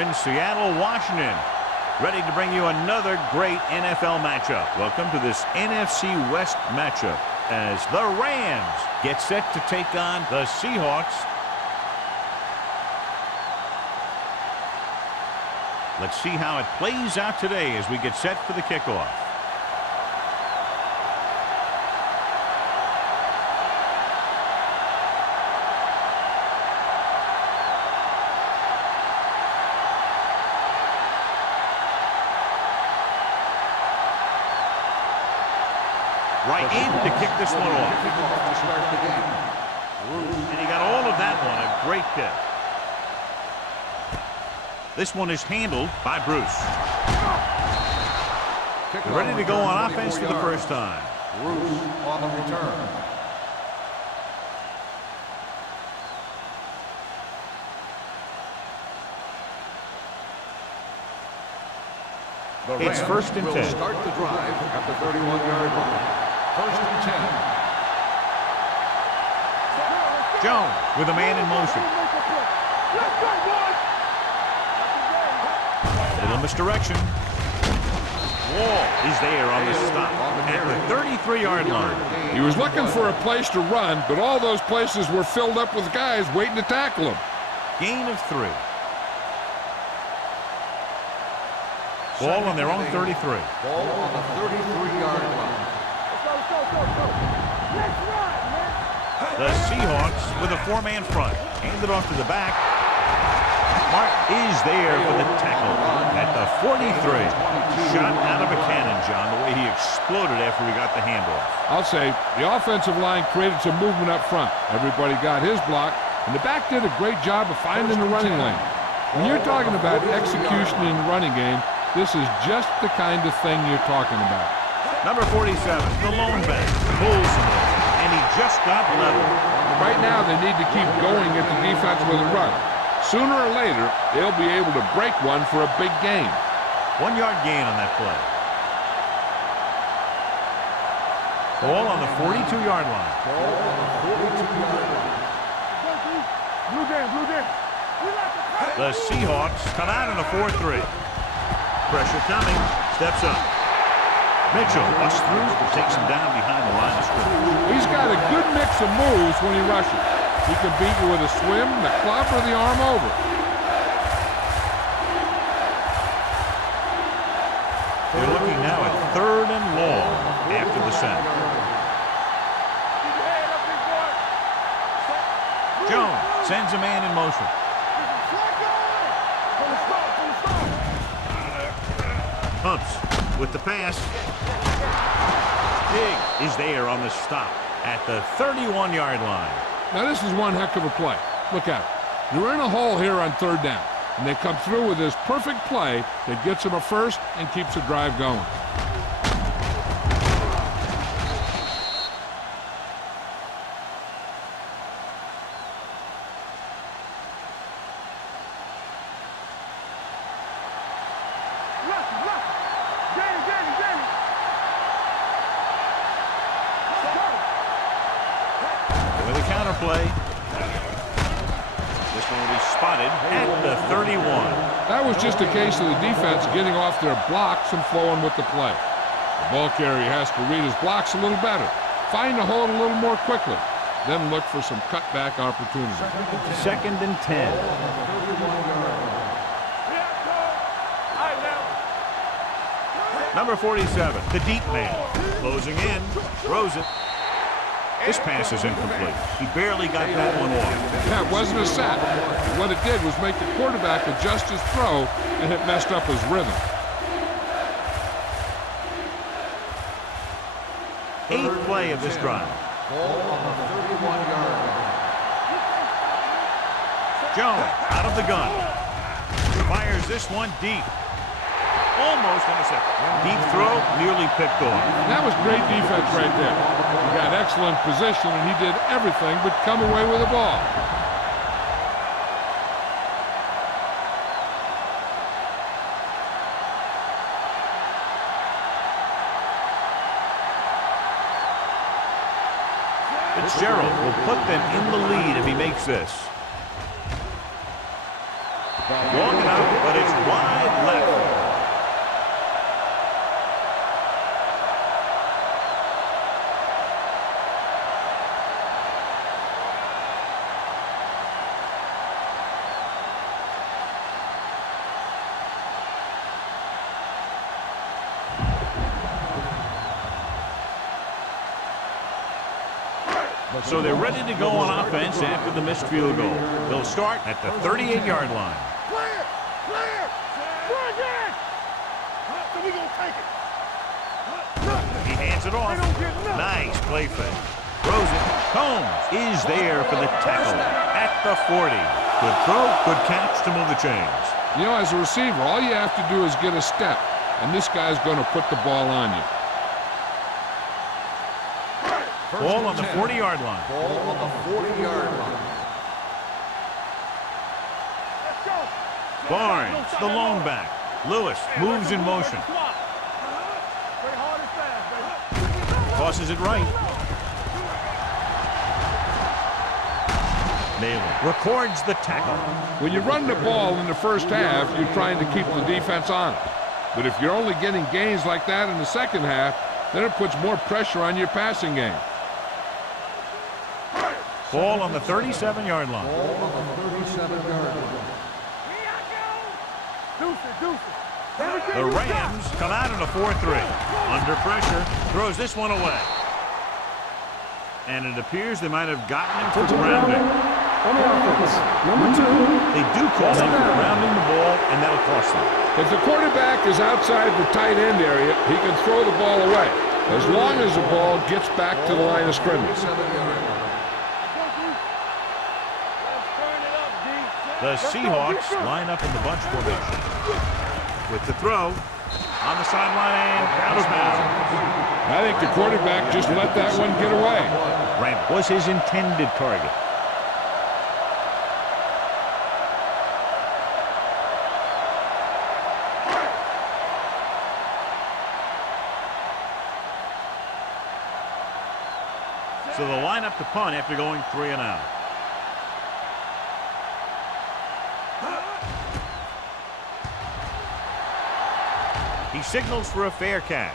We're in Seattle, Washington, ready to bring you another great NFL matchup. Welcome to this NFC West matchup as the Rams get set to take on the Seahawks. Let's see how it plays out today as we get set for the kickoff. Right in to kick this one off. And he got all of that one. A great kick. This one is handled by Bruce. They're ready to go on offense for the first time. Bruce on the return. It's first and 10. Start the drive at the 31-yard line. First and 10. Jones with a man in motion. Little misdirection. Wall is there on the stop at the 33-yard line. He was looking for a place to run, but all those places were filled up with guys waiting to tackle him. Gain of 3. Ball on their own 33. Ball on the 33-yard line. The Seahawks with a 4-man front. Hand it off to the back. Mark is there for the tackle at the 43. Shot out of a cannon, John, the way he exploded after he got the handoff. I'll say the offensive line created some movement up front. Everybody got his block, and the back did a great job of finding the running lane. When you're talking about execution in the running game, this is just the kind of thing you're talking about. Number 47, the lone back, pulls him in, and he just got level. Right now, they need to keep going at the defense with a run. Sooner or later, they'll be able to break one for a big gain. 1-yard gain on that play. Ball on the 42-yard line. Ball on the 42-yard line. The Seahawks come out in a 4-3. Pressure coming. Steps up. Mitchell busts through, takes him down behind the line of scrimmage. He's got a good mix of moves when he rushes. He can beat you with a swim, the club, or the arm over. They're looking now at 3rd and long after the sack. Jones sends a man in motion. Pumps with the pass. Big is there on the stop at the 31-yard line. Now this is one heck of a play. Look at it. They're in a hole here on 3rd down, and they come through with this perfect play that gets them a first and keeps the drive going. With a counter play. This one will be spotted at the 31. That was just a case of the defense getting off their blocks and flowing with the play. The ball carrier has to read his blocks a little better, find the hole a little more quickly, then look for some cutback opportunities. 2nd and 10. Number 47, the deep man, closing in, throws it. This pass is incomplete. He barely got that one off. Yeah, it wasn't a sack. What it did was make the quarterback adjust his throw, and it messed up his rhythm. 8th play of this drive. Ball on the 31-yard line. Jones out of the gun. Fires this one deep. Almost intercepted. Deep throw, nearly picked off. That was great defense right there. He got excellent position, and he did everything but come away with the ball. Fitzgerald will put them in the lead if he makes this. Long enough, but it's wide left. So they're ready to go on offense after the missed field goal. They'll start at the 38-yard line. Clear! Clear! We're again! So we gonna take it. He hands it off. Nice play fake. Throws it. Combs is there for the tackle at the 40. Good throw, good catch to move the chains. You know, as a receiver, all you have to do is get a step, and this guy's going to put the ball on you. Ball on the 40-yard line. Ball on the 40-yard line. Barnes, the lone back. Lewis moves in motion. Tosses it right. Naylor records the tackle. When you run the ball in the first half, you're trying to keep the defense on it. But if you're only getting gains like that in the second half, then it puts more pressure on your passing game. Ball on the 37-yard line. Ball on the 37-yard line. The Rams come out in a 4-3. Under pressure, throws this one away. And it appears they might have gotten him for grounding. On the offense, number 2. They do call him for grounding the ball, and that'll cost them. If the quarterback is outside the tight end area, he can throw the ball away, as long as the ball gets back to the line of scrimmage. The Seahawks line up in the bunch formation. With the throw on the sideline and out of bounds. I think the quarterback just let that one get away. Ramp was his intended target. So they'll line up to punt after going 3 and out. He signals for a fair catch.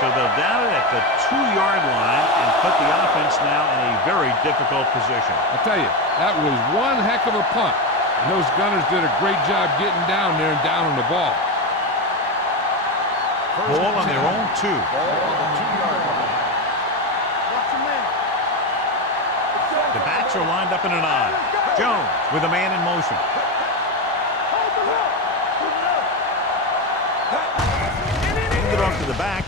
So they'll down it at the 2-yard line and put the offense now in a very difficult position. I'll tell you, that was one heck of a punt. And those gunners did a great job getting down there and down on the ball. Ball on their own 2. Ball on the 2-yard line. The backs are lined up in an I. Jones with a man in motion. Handed off to the back.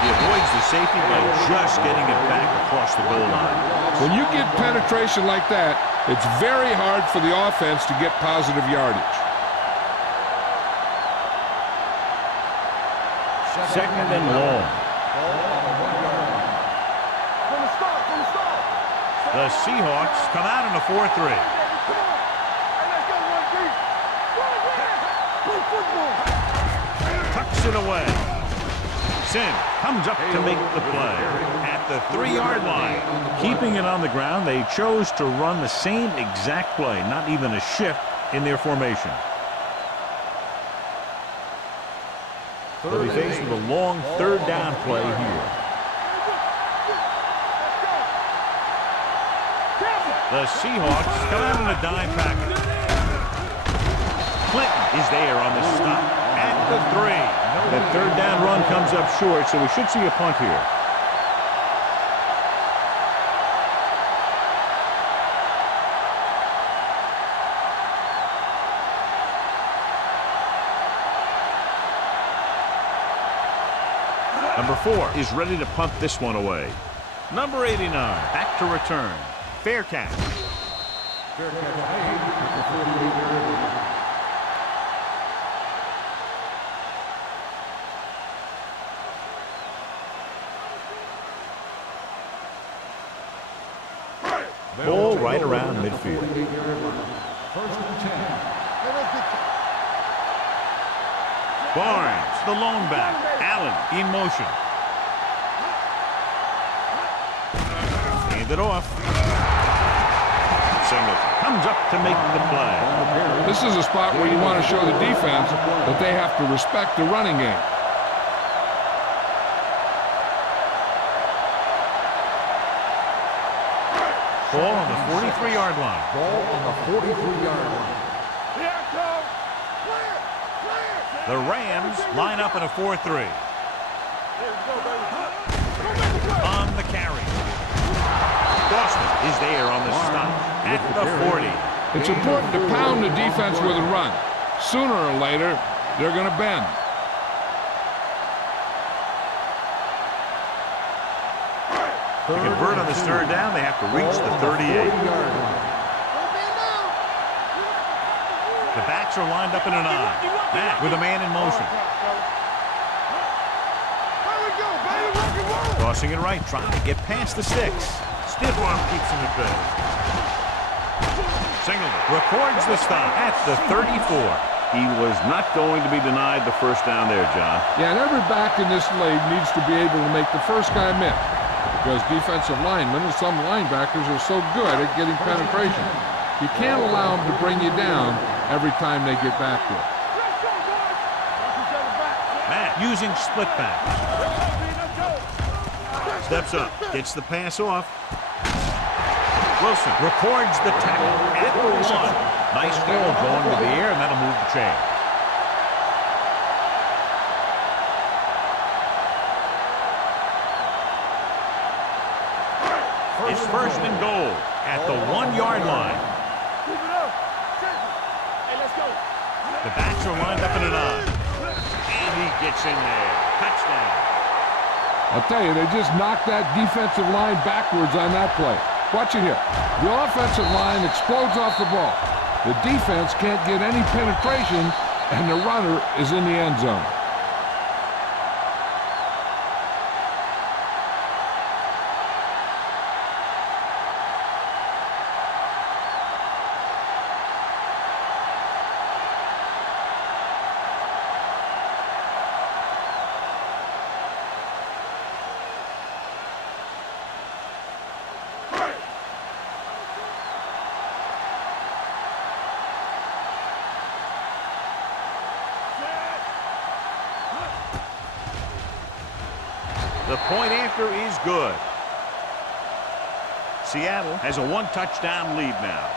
He avoids the safety by just getting it back across the goal line. When you get penetration like that, it's very hard for the offense to get positive yardage. Second and long. The Seahawks come out in a 4-3. Tucks it away. Sim comes up to make the play at the 3-yard line. Keeping it on the ground, they chose to run the same exact play, not even a shift in their formation. They'll be faced with a long 3rd down play here. The Seahawks come out in a dime package. Clinton is there on the stop at the 3. The 3rd down run comes up short, so we should see a punt here. Number 4 is ready to punt this one away. Number 89 back to return. Fair catch. Fair catch made at the 48-yard line. Ball right around midfield. 1st and 10. Barnes, the lone back. Allen in motion. Hand it off. Singleton comes up to make the play. This is a spot where you want to show the defense that they have to respect the running game. Ball on the 43-yard line. Ball on the 43-yard line. Here it comes. Clear. Clear. The Rams line up in a 4-3. Here we go, baby. Go make the play. On the carry. Boston is there on the stop at the 40. It's important to pound the defense with a run. Sooner or later, they're going to bend. To convert on this third down, they have to reach the 38. The backs are lined up in an I. Matt with a man in motion. There we go, baby. Rock and roll. Crossing it right, trying to get past the sticks. Stiff arm keeps him at bay. Singleton records the stop at the 34. He was not going to be denied the first down there, John. Yeah, and every back in this league needs to be able to make the first guy miss, because defensive linemen and some linebackers are so good at getting penetration. You can't allow them to bring you down every time they get back there. Let's go, boys. Matt using split back. Steps up, gets the pass off. Wilson records the tackle at the 1. Nice ball going to the air, and that'll move the chain. It's first and goal at the 1-yard line. Keep it up. Hey, let's go. The backs are lined up in an I. And he gets in there. Touchdown. I'll tell you, they just knocked that defensive line backwards on that play. Watch it here. The offensive line explodes off the ball. The defense can't get any penetration, and the runner is in the end zone. The point after is good. Seattle has a 1-touchdown lead now.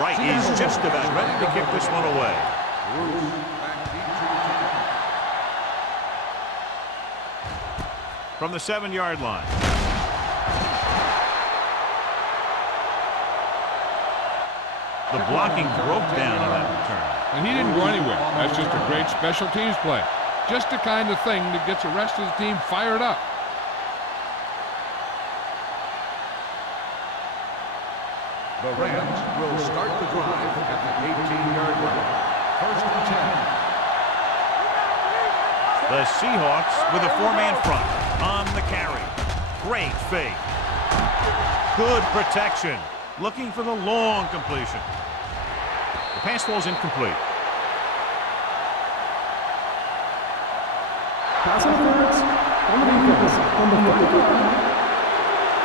Wright is just about ready to kick this one away. From the 7-yard line. The blocking broke down on that return. And he didn't go anywhere. That's just a great special teams play. Just the kind of thing that gets the rest of the team fired up. The Rams will start the drive at the 18-yard line. First and 10. The Seahawks with a 4-man front on the carry. Great fake. Good protection. Looking for the long completion. The pass ball is incomplete. Pass interference on the defense on the 45.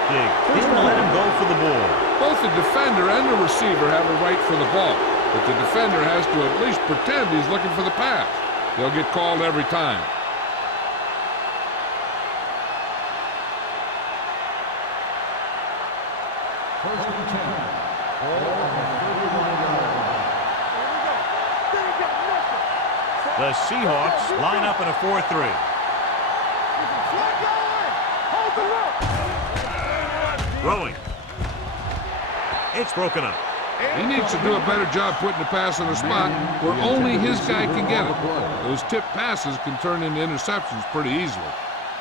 Didn't let him go for the ball. Both the defender and the receiver have a right for the ball, but the defender has to at least pretend he's looking for the pass. They'll get called every time. First and 10. Ball on the 31-yard line. The Seahawks line up in a 4-3. Hold the rope. Throwing. It's broken up. He needs to do a better job putting the pass in a spot where only his guy can get it. Those tipped passes can turn into interceptions pretty easily.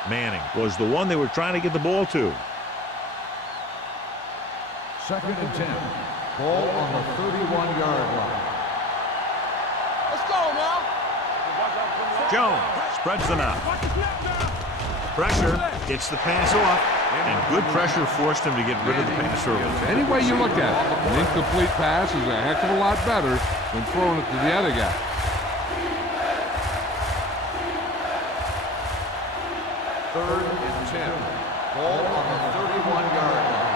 Manning was the one they were trying to get the ball to. Second and 10. Ball on the 31-yard line. Let's go now. Jones spreads them out. Pressure gets the pass off, and good pressure forced him to get rid of the pass early. Any way you look at it, an incomplete pass is a heck of a lot better than throwing it to the other guy. Third and 10. Ball on the 31-yard line.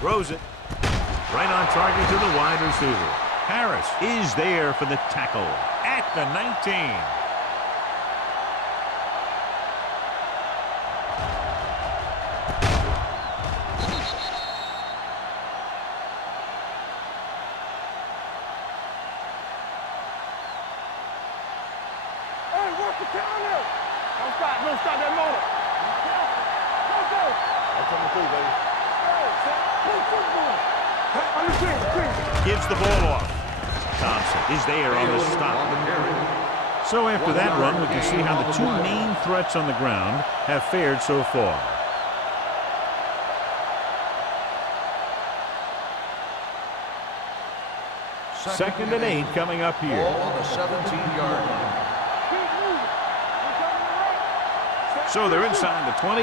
Throws it. Right on target to the wide receiver. Harris is there for the tackle at the 19. Hey, work the counter! Don't stop that motor! Go! That's on the two, baby. Hey, football! Gives the ball off. Thompson is there on the stop. So after that run, we can see how the two main threats on the ground have fared so far. Second and 8 coming up here. Ball on the 17-yard line. So they're inside the 20,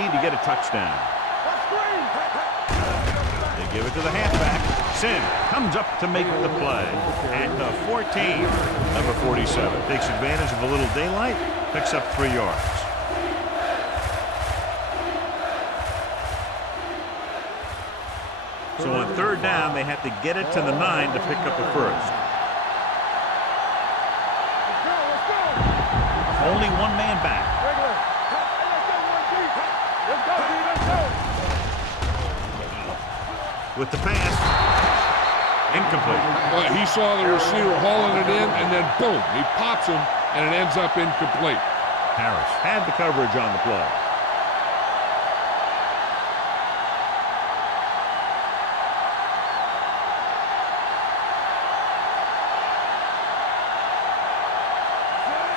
need to get a touchdown. They give it to the halfback. Sim comes up to make the play at the 14. Number 47 takes advantage of a little daylight, picks up 3 yards. So on third down, they have to get it to the 9 to pick up the first. Only one man back. With the pass, incomplete. Well, he saw the receiver hauling it in, and then boom, he pops him, and it ends up incomplete. Harris had the coverage on the play.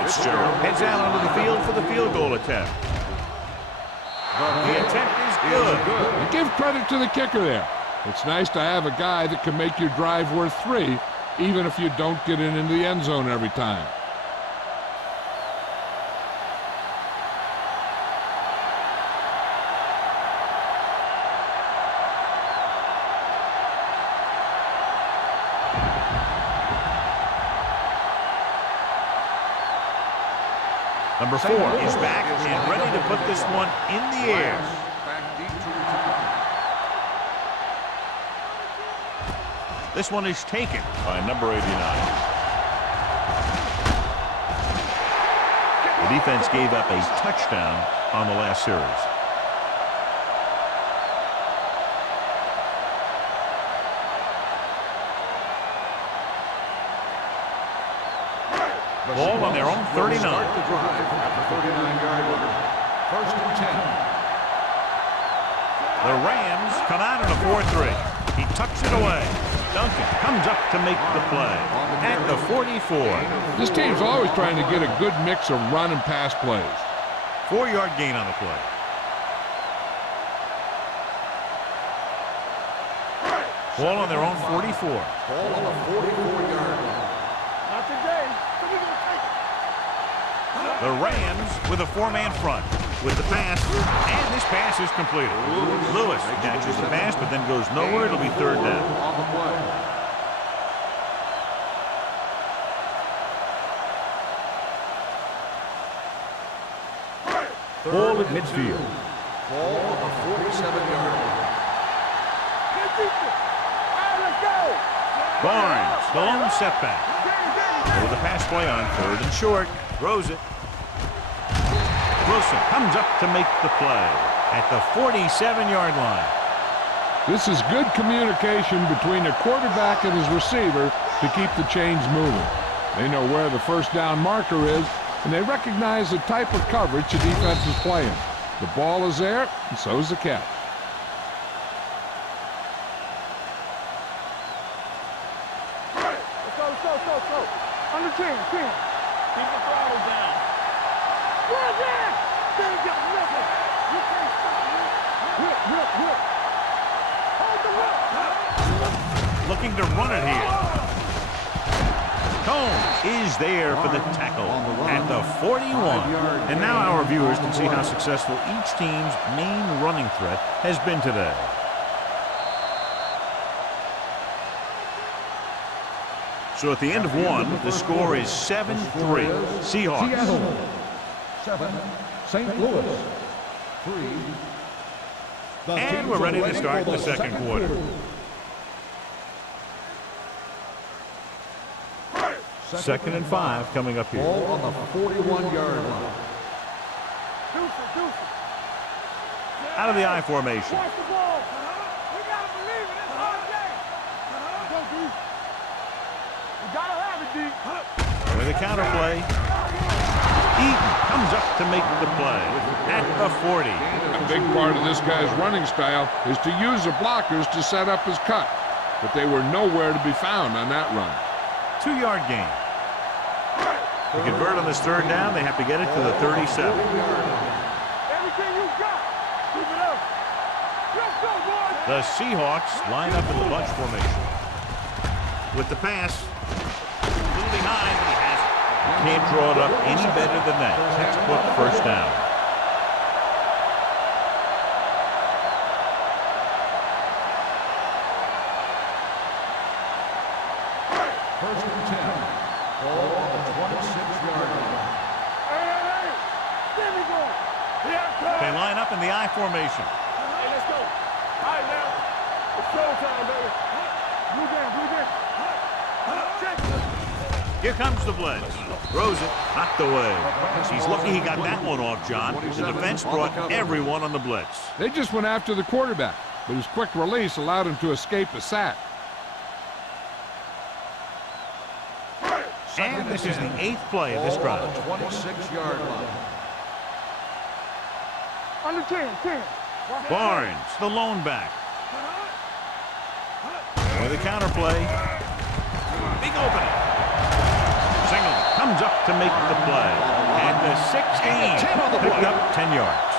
Fitzgerald heads out onto the field for the field goal attempt. The attempt is good. And give credit to the kicker there. It's nice to have a guy that can make your drive worth 3, even if you don't get it into the end zone every time. Number 4 is back and ready to put this one in the air. Back deep to return. This one is taken by number 89. The defense gave up a touchdown on the last series. Ball on their own 39. Start the drive at the 39-yard line. First and 10. The Rams come out in a 4-3. He tucks it away. Duncan comes up to make the play at the 44. This team's always trying to get a good mix of run and pass plays. 4-yard gain on the play. Ball on their own 44. Ball on the 44-yard line. Not today. The Rams with a 4-man front with the pass, and this pass is completed. Lewis catches the pass, but then goes nowhere. It'll be third down. On the play. Ball at midfield. Ball on the 47-yard line. Let's go. Barnes, the lone setback. With a pass play on third and short. Throws it. Wilson comes up to make the play at the 47-yard line. This is good communication between the quarterback and his receiver to keep the chains moving. They know where the first down marker is, and they recognize the type of coverage the defense is playing. The ball is there, and so is the catch. Let's go. On the 10. Keep the throttle down. Run that! There you go, nothing. You can't stop me. Whip. Hold the whip. looking to run it here. Combs is there for the tackle at the 41. And now our viewers can see how successful each team's main running threat has been today. So at the end of one, the score is 7-3. Seahawks. Seattle 7, St. Louis 3. And we're ready to start the second quarter. Second and 5 coming up here. Ball on the 41-yard line. Out of the I formation. Watch the ball. We got to believe it. It's our game. Go, D. We got to have it, D. With a counter play. Eaton comes up to make the play at the 40. A big part of this guy's running style is to use the blockers to set up his cut. But they were nowhere to be found on that run. 2-yard gain. To convert on this third down, they have to get it to the 37. Everything you got. Keep it up. Let's go, boys. The Seahawks line up in the bunch formation. With the pass. A little behind, but he has it. Can't draw it up any better than that. Textbook first down. First and 10. Ball on the 26-yard line. Hey. There we go. They line up in the I formation. Hey, let's go. All right, now. It's showtime, baby. Blue game. Check. Here comes the blitz. Throws it, knocked away. He's lucky he got that one off, John. The defense brought everyone on the blitz. They just went after the quarterback, but his quick release allowed him to escape a sack. And this is the 8th play of this drive. 26-yard line. Under 10. Barnes, the lone back. With a counter play. Big opening. Singleton comes up to make the play. And the 16 picked up 10 yards.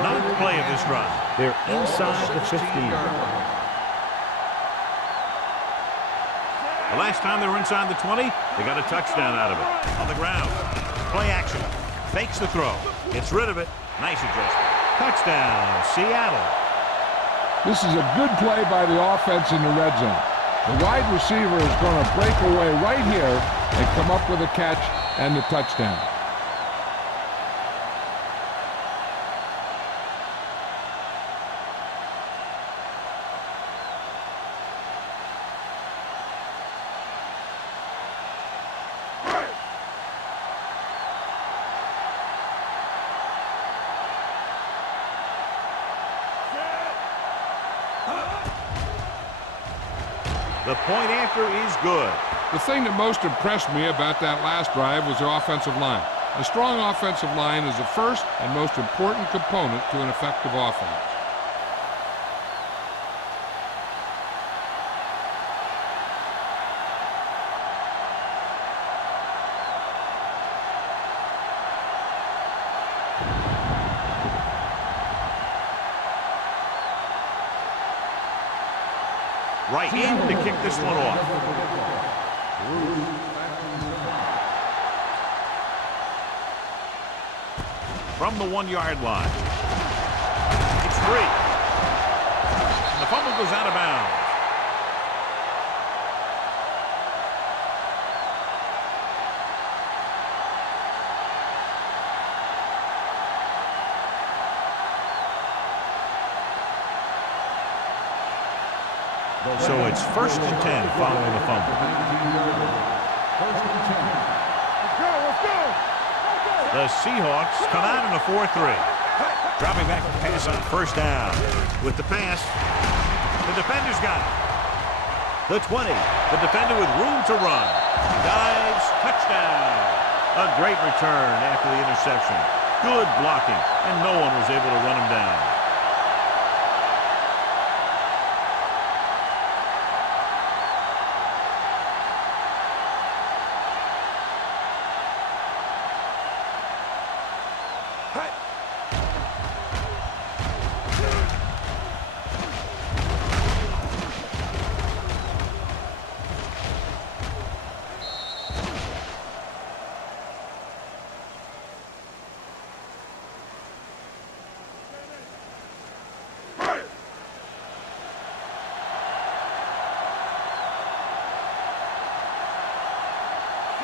Ninth play of this drive. They're inside the 15. The last time they were inside the 20, they got a touchdown out of it. On the ground. Play action. Fakes the throw. Gets rid of it. Nice adjustment. Touchdown, Seattle. This is a good play by the offense in the red zone. The wide receiver is going to break away right here and come up with a catch and the touchdown. The point after is good. The thing that most impressed me about that last drive was the offensive line. A strong offensive line is the first and most important component to an effective offense. Right in to kick this one off. From the 1-yard line. It's free. And the fumble goes out of bounds. So it's first and 10 following the fumble. First and 10. Let's go. The Seahawks come out in a 4-3. Dropping back to pass on first down. With the pass, the defender's got it. The 20, the defender with room to run. Dives, touchdown. A great return after the interception. Good blocking, and no one was able to run him down.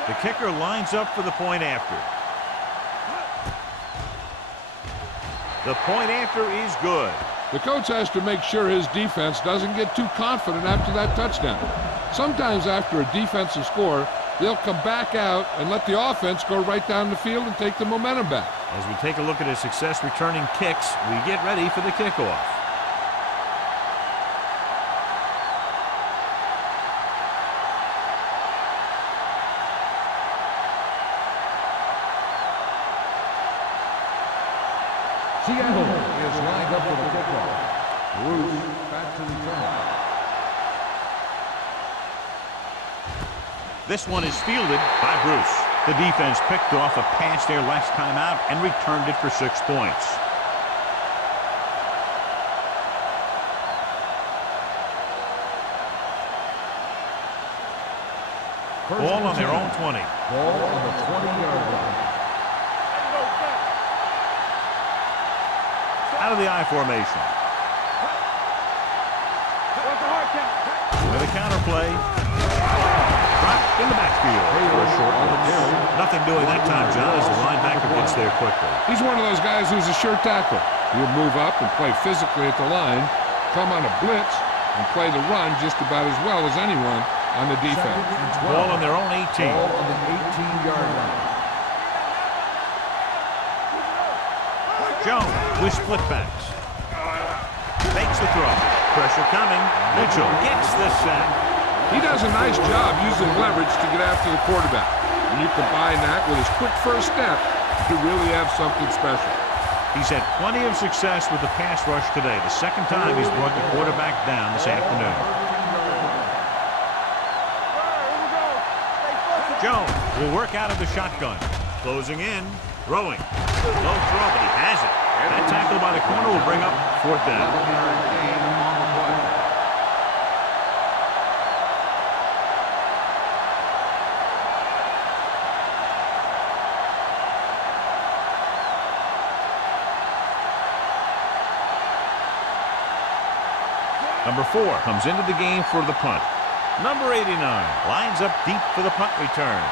The kicker lines up for the point after. The point after is good. The coach has to make sure his defense doesn't get too confident after that touchdown. Sometimes after a defensive score, they'll come back out and let the offense go right down the field and take the momentum back. As we take a look at his success returning kicks, we get ready for the kickoff. Seattle is lined up for the kickoff. Bruce back to return. This one is fielded by Bruce. The defense picked off a pass their last time out and returned it for 6 points. Ball on their own 20. Ball on the 20-yard line. Out of the I formation. With a counter play. Dropped in the backfield for a short loss. Nothing doing that time, John, as the linebacker gets there quickly. He's one of those guys who's a sure tackle. He'll move up and play physically at the line, come on a blitz, and play the run just about as well as anyone on the defense. Ball on their own 18. Ball on the 18-yard line. Jones with split backs. Fakes the throw. Pressure coming. Mitchell gets the sack. He does a nice job using leverage to get after the quarterback. When you combine that with his quick first step, you really have something special. He's had plenty of success with the pass rush today. The second time he's brought the quarterback down this afternoon. Jones will work out of the shotgun. Closing in. Throwing. Low throw, but he has it. That tackle by the corner will bring up 4th down. Number 4 comes into the game for the punt. Number 89 lines up deep for the punt return.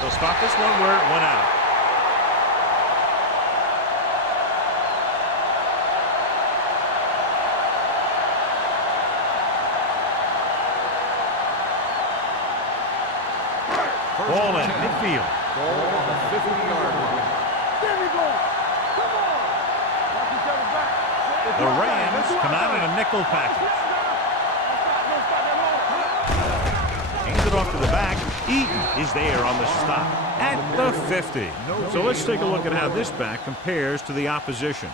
They'll spot this one where it went out. Ball in midfield. Ball on the 50-yard line. There we go. Come on. Watch each other back. The Rams come out in a nickel package. Hands it off to the back. Eaton is there on the stop at the 50. So let's take a look at how this back compares to the opposition.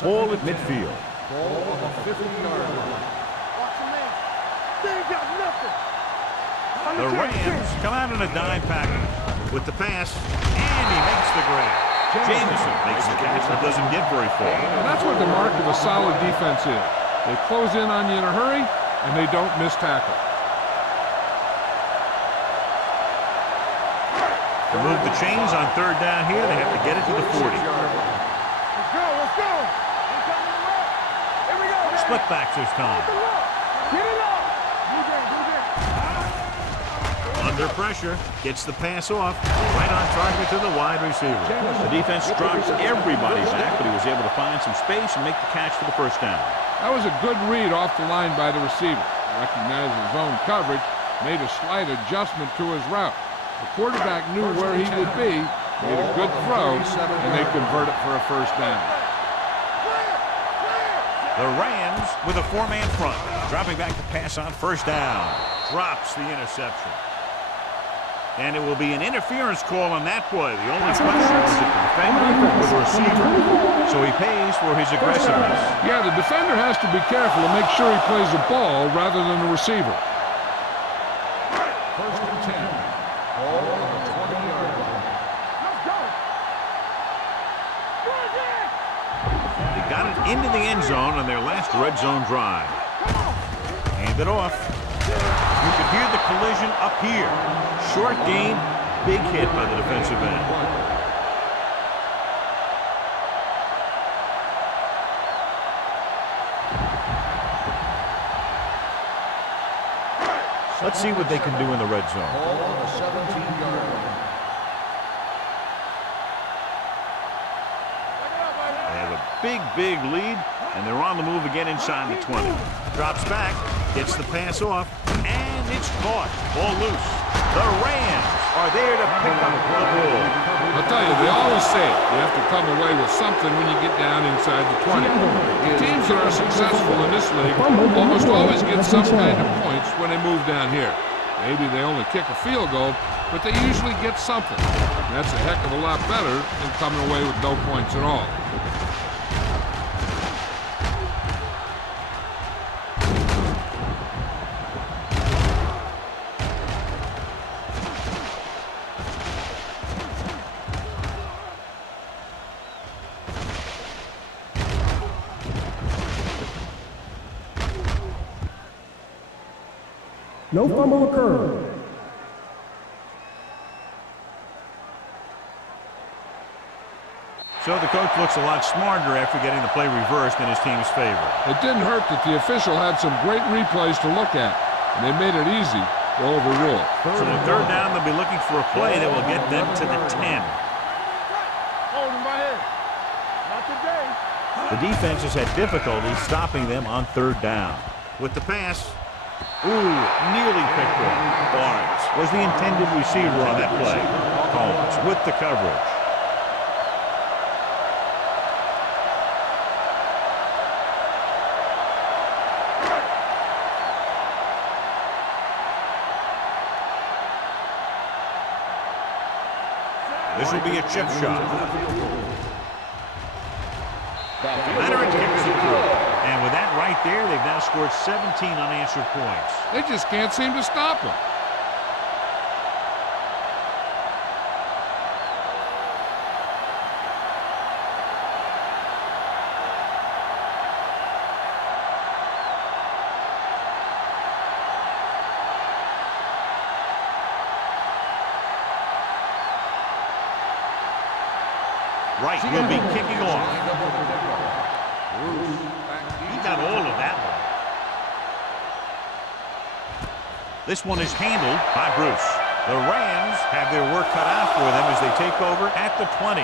Ball at midfield. Ball on the 50-yard line. Watch him in. They ain't got nothing. The Rams come out in a dime package with the pass, and he makes the grab. Jameson makes the catch but doesn't get very far. And that's what the mark of a solid defense is. They close in on you in a hurry, and they don't miss tackle. To move the chains on 3rd down here, they have to get it to the 40. Let's go. Let's go. Here we go. Split backs this time. Get it up. Good game. Under pressure, gets the pass off, right on target to the wide receiver. The defense drops everybody's back, but he was able to find some space and make the catch for the 1st down. That was a good read off the line by the receiver. Recognized his zone coverage, made a slight adjustment to his route. The quarterback knew where he would be, made a good throw, and they convert it for a 1st down. The Rams with a 4-man front, dropping back to pass on 1st down. Drops the interception. And it will be an interference call on that play. The only question is if the defender or the receiver. So he pays for his aggressiveness. Yeah, the defender has to be careful to make sure he plays the ball rather than the receiver. 1st and 10. Ball on the 20-yard line. Let's go. They got it into the end zone on their last red zone drive. Hand it off. You could hear the collision up here. Short gain, big hit by the defensive end. Let's see what they can do in the red zone. Ball on the 17-yard line. They have a big lead, and they're on the move again inside the 20. Drops back, gets the pass off, and it's caught. Ball loose. The Rams are there to pick up the ball. I'll tell you, they always say it. You have to come away with something when you get down inside the 20. The teams that are successful in this league almost always get some kind of points when they move down here. Maybe they only kick a field goal, but they usually get something. That's a heck of a lot better than coming away with no points at all. No fumble occurred. So the coach looks a lot smarter after getting the play reversed in his team's favor. It didn't hurt that the official had some great replays to look at, and they made it easy to overrule. So the third down, they'll be looking for a play that will get them to the 10. Hold him right here. Not today. The defense has had difficulty stopping them on third down. With the pass, nearly picked off. Barnes was the intended receiver on that play. Combs with the coverage. This will be a chip shot. Leonard kicks it through. And with that right there, they've now scored 17 unanswered points. They just can't seem to stop him. Wright will be kicking off. He got all of that one. This one is handled by Bruce. The Rams have their work cut out for them as they take over at the 20.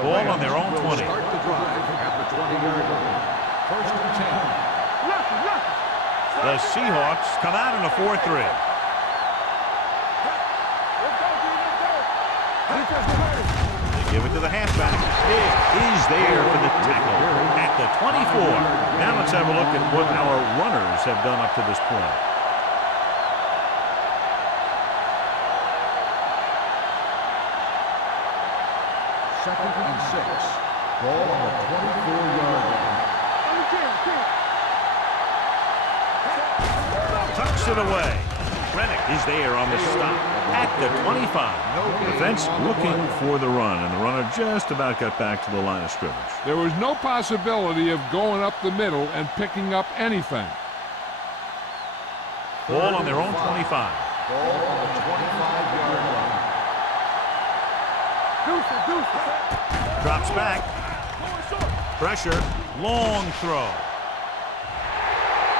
Ball on their own 20. Start the drive at the 20-yard line. First and 10. The Seahawks come out in a 4-3. They give it to the halfback. It is there for the tackle at the 24. Now let's have a look at what our runners have done up to this point. Second and 6. Ball on the 24-yard line. Tucks it away. Rennick is there on the stop at the 25. Defense looking for the run, and the runner just about got back to the line of scrimmage. There was no possibility of going up the middle and picking up anything. Ball on their own 25. Ball on the 25-yard line. Drops back. Pressure. Long throw.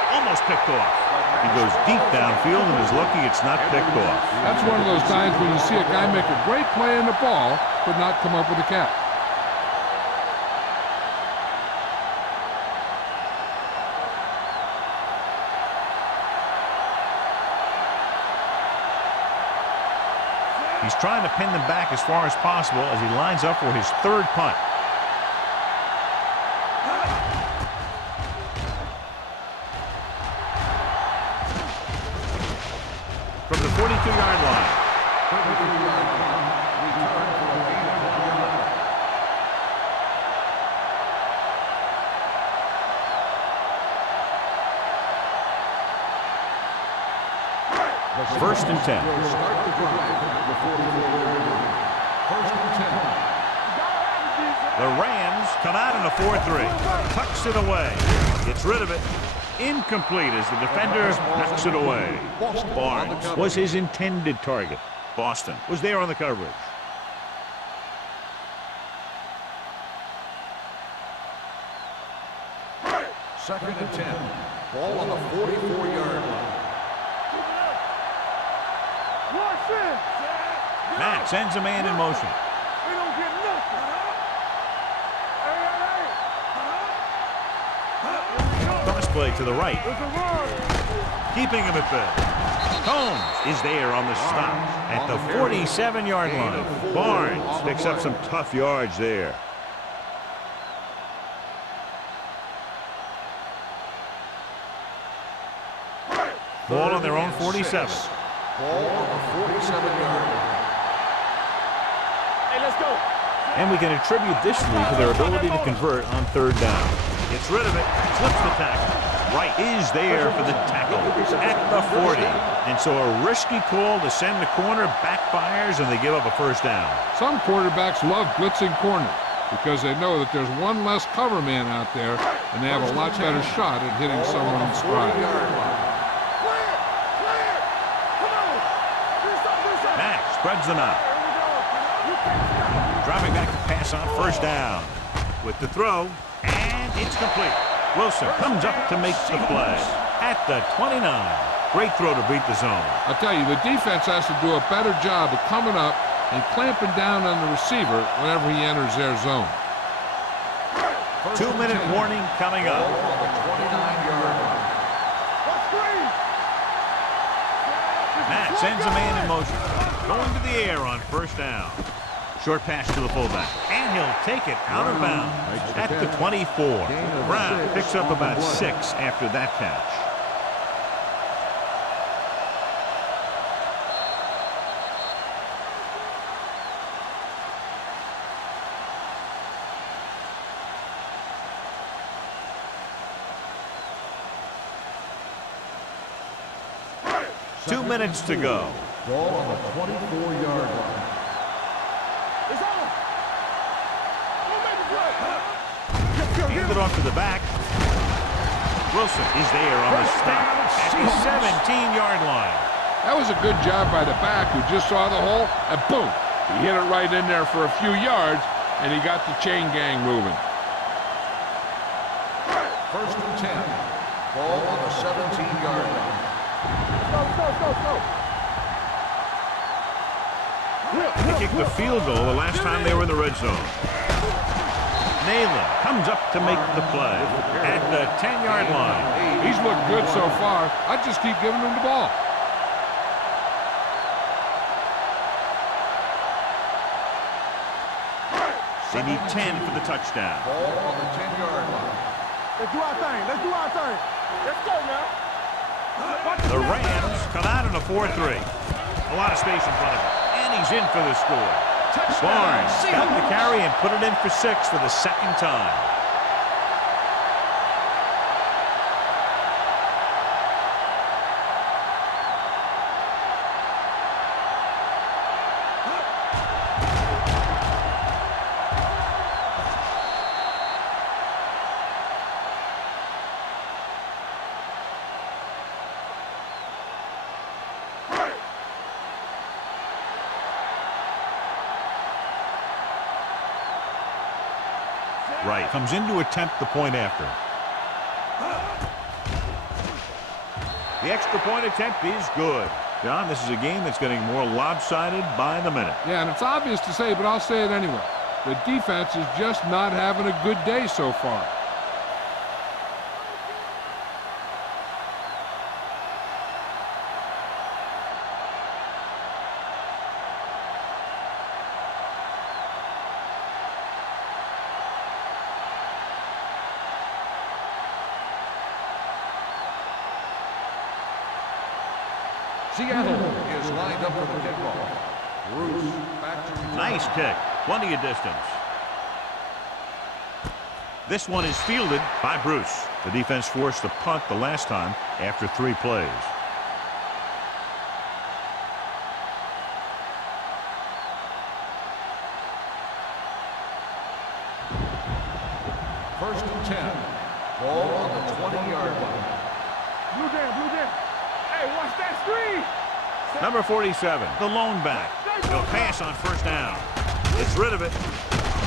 Almost picked off. He goes deep downfield and is lucky it's not picked off. That's one of those times when you see a guy make a great play in the ball, but not come up with a catch. He's trying to pin them back as far as possible as he lines up for his third punt. From the 42-yard line. 33-yard line. Return for a gain of 1 yard. First and 10. Start the drive at the 44-yard line. First and 10. The Rams come out in a 4-3. Tucks it away. Gets rid of it. Incomplete as the defender knocks it away. Barnes was his intended target. Boston was there on the coverage. Second and 10. Ball on the 44-yard line. Watch it. Matt sends a man in motion. We don't get nothing. Cross play to the right. There's a run. Keeping him at bay. Combs is there on the stop at the 47-yard line. Barnes picks up some tough yards there. Ball on their own 47. Ball on the 47-yard line. Hey, let's go. And we can attribute this lead to their ability to convert on third down. Gets rid of it, flips the tackle. Wright is there for the tackle at the 40. And so a risky call to send the corner backfires, and they give up a first down. Some quarterbacks love blitzing corners because they know that there's one less cover man out there, and they have a lot better shot at hitting someone in stride. Mack spreads them out. Dropping back to pass on first down. With the throw, and it's complete. Wilson comes up to make the play at the 29. Great throw to beat the zone. I'll tell you, the defense has to do a better job of coming up and clamping down on the receiver whenever he enters their zone. 2-minute warning coming up. On the 29-yard line. Matt sends a man in motion. Going to the air on first down. Short pass to the fullback. And he'll take it out of bounds at the 24. Brown picks up about 6 after that catch. Two minutes to go. Ball on the 24-yard line. It's on. We'll make the play. Handed off to the back. Wilson is there on the stop at the 17-yard line. That was a good job by the back who just saw the hole, and boom, he hit it right in there for a few yards, and he got the chain gang moving. First and 10. Ball on the 17-yard line. Go. They kicked the field goal the last time they were in the red zone. Nayland comes up to make the play at the 10-yard line. He's looked good so far. I just keep giving him the ball. They need 10 for the touchdown. Ball on the 10-yard line. Let's do our thing. Let's go now. The Rams come out in a 4-3. A lot of space in front of him. And he's in for the score. Barnes got the carry and put it in for 6 for the second time. Wright comes in to attempt the point after. The extra point attempt is good. John, this is a game that's getting more lopsided by the minute. Yeah, and it's obvious to say, but I'll say it anyway. The defense is just not having a good day so far. Seattle is lined up for the kickoff. Bruce back to return. Nice kick. Plenty of distance. This one is fielded by Bruce. The defense forced a punt the last time after 3 plays. First and 10. Ball on the 20-yard line. Blue jam. Hey, watch that screen. Number 47, the lone back. He'll pass on first down. Gets rid of it.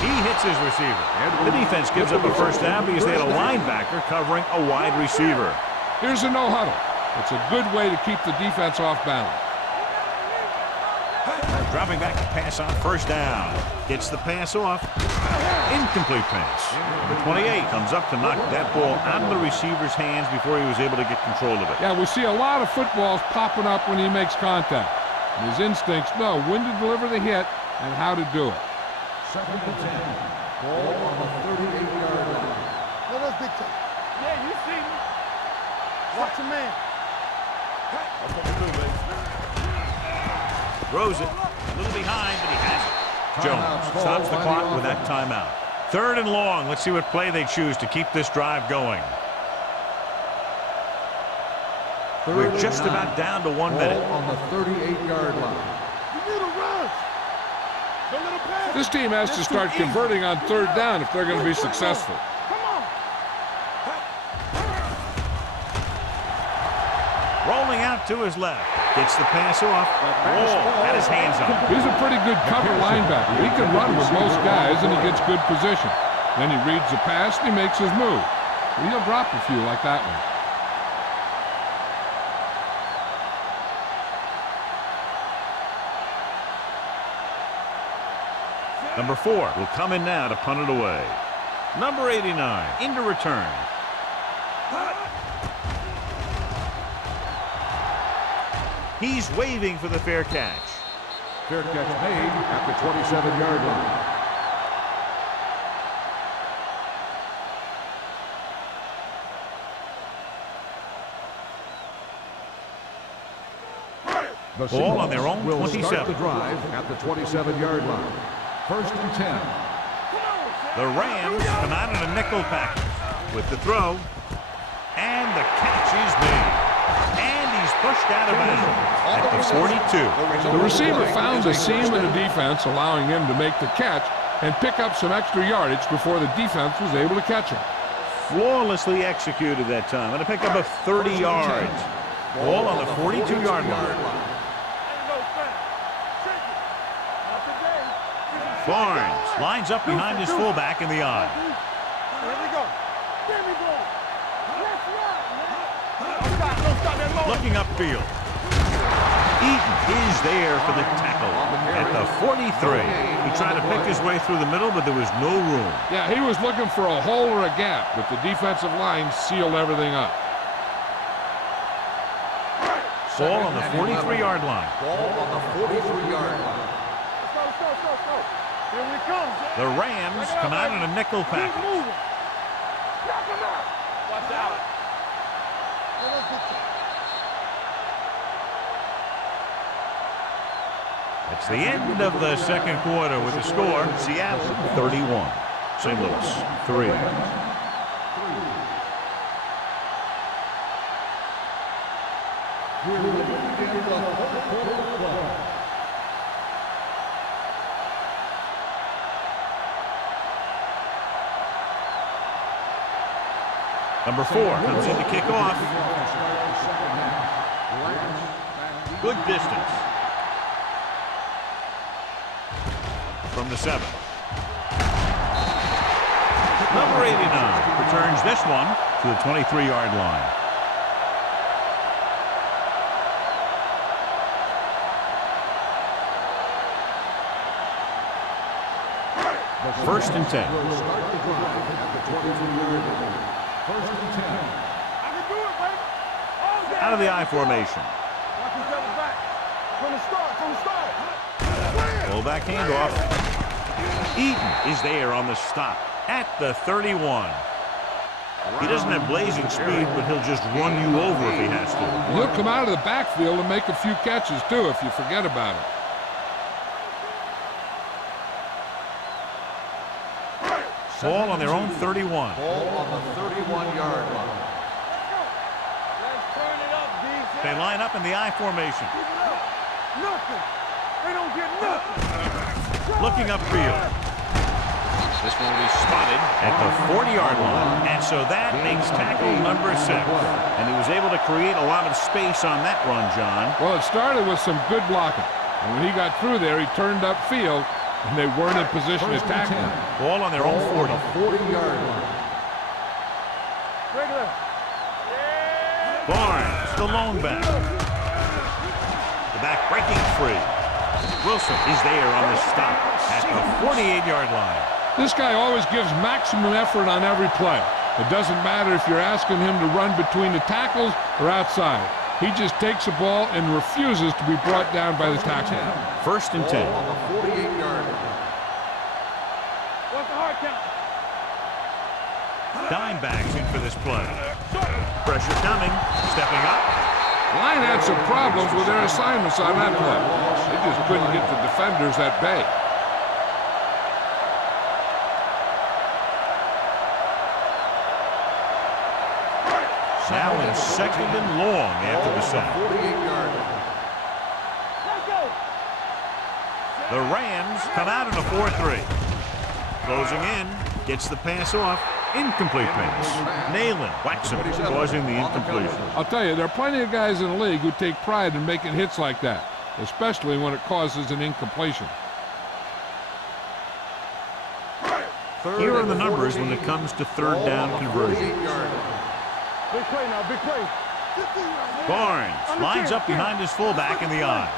He hits his receiver. The defense gives up a first down because they had a linebacker covering a wide receiver. Here's a no huddle. It's a good way to keep the defense off balance. Dropping back to pass on first down. Gets the pass off. Incomplete pass. Number 28 comes up to knock that ball out of the receiver's hands before he was able to get control of it. Yeah, we see a lot of footballs popping up when he makes contact. And his instincts know when to deliver the hit and how to do it. Second and 10. Ball on the 38-yard line. Let us big time. Yeah, you see me. Watch a man. That's what we do, baby. Throws it. A little behind, but he has it. Jones stops the clock with that timeout. Third and long. Let's see what play they choose to keep this drive going. We're just about down to 1 minute. On the 38-yard line. You need a rush. Don't let him pass. This team has to start converting on third down if they're going to be successful. Come on. Rolling out to his left. Gets the pass off. Whoa, had his hands on it. He's a pretty good cover linebacker. He can run with most guys, and he gets good position. Then he reads the pass, and he makes his move. He'll drop a few like that one. Number 4 will come in now to punt it away. Number 89 into return. He's waving for the fair catch. Fair catch made at the 27-yard line. The Ball on their own will 27. Start the drive at the 27-yard line. First and 10. The Rams come out in a nickel package with the throw. And the catch is made. And he's pushed out of bounds at the 42. The receiver found a seam in the defense, allowing him to make the catch and pick up some extra yardage before the defense was able to catch him. Flawlessly executed that time. And a pickup of 30 yards. Ball on the 42-yard line. Barnes lines up behind his fullback in the eye. Here we go. Here we go. Let's rock, man. Don't stop that motor. Looking upfield. Eaton is there for the tackle at the 43. He tried to pick his way through the middle, but there was no room. Yeah, he was looking for a hole or a gap, but the defensive line sealed everything up. Ball on the 43-yard line. Ball on the 43-yard line. Let's go. Here we come. The Rams come out in a nickel Keep package. moving. Knock him out. Watch out. Let us big time. It's the end of the second quarter with the score. Seattle 31. St. Louis 3. Number 4 comes in to kick off. Good distance. From the 7. Number 89 returns this one to the 23-yard line. First and 10. Will start the drive at the 22-yard line. First and 10. I can do it, baby. All day. Out of the I formation. Watch each other back. From the start. Fullback handoff. Eaton is there on the stop at the 31. He doesn't have blazing speed, but he'll just run you over if he has to. He'll come out of the backfield and make a few catches, too, if you forget about it. Ball on their own 31. Ball on the 31-yard line. Let's turn it up, defense. They line up in the I formation. Nothing. They don't get nothing. Looking upfield. This one will be spotted at the 40-yard line. And so that makes tackle number 6. And he was able to create a lot of space on that run, John. Well, it started with some good blocking. And when he got through there, he turned upfield and they weren't in position to tackle him. Ball on their own 40. 40-yard line. Regular. Barnes, the lone back. The back breaking free. Wilson is there on the stop at the 48-yard line. This guy always gives maximum effort on every play. It doesn't matter if you're asking him to run between the tackles or outside. He just takes the ball and refuses to be brought down by the tackle. 1st and 10. On the 48-yard line. What's the hard count? Dime backs in for this play. Pressure coming. Stepping up. Line had some problems with their assignments on that play. They just couldn't get the defenders at bay. Now in 2nd and long after the sack. 48-yard line. Let's go. The Rams come out in a 4-3. Closing in. Gets the pass off. Incomplete pass. Nayland whacks him, causing the incompletion. I'll tell you, there are plenty of guys in the league who take pride in making hits like that, especially when it causes an incompletion. Here are the numbers when it comes to 3rd down conversion. Big play now, big play. Barnes lines up behind his fullback in the eye.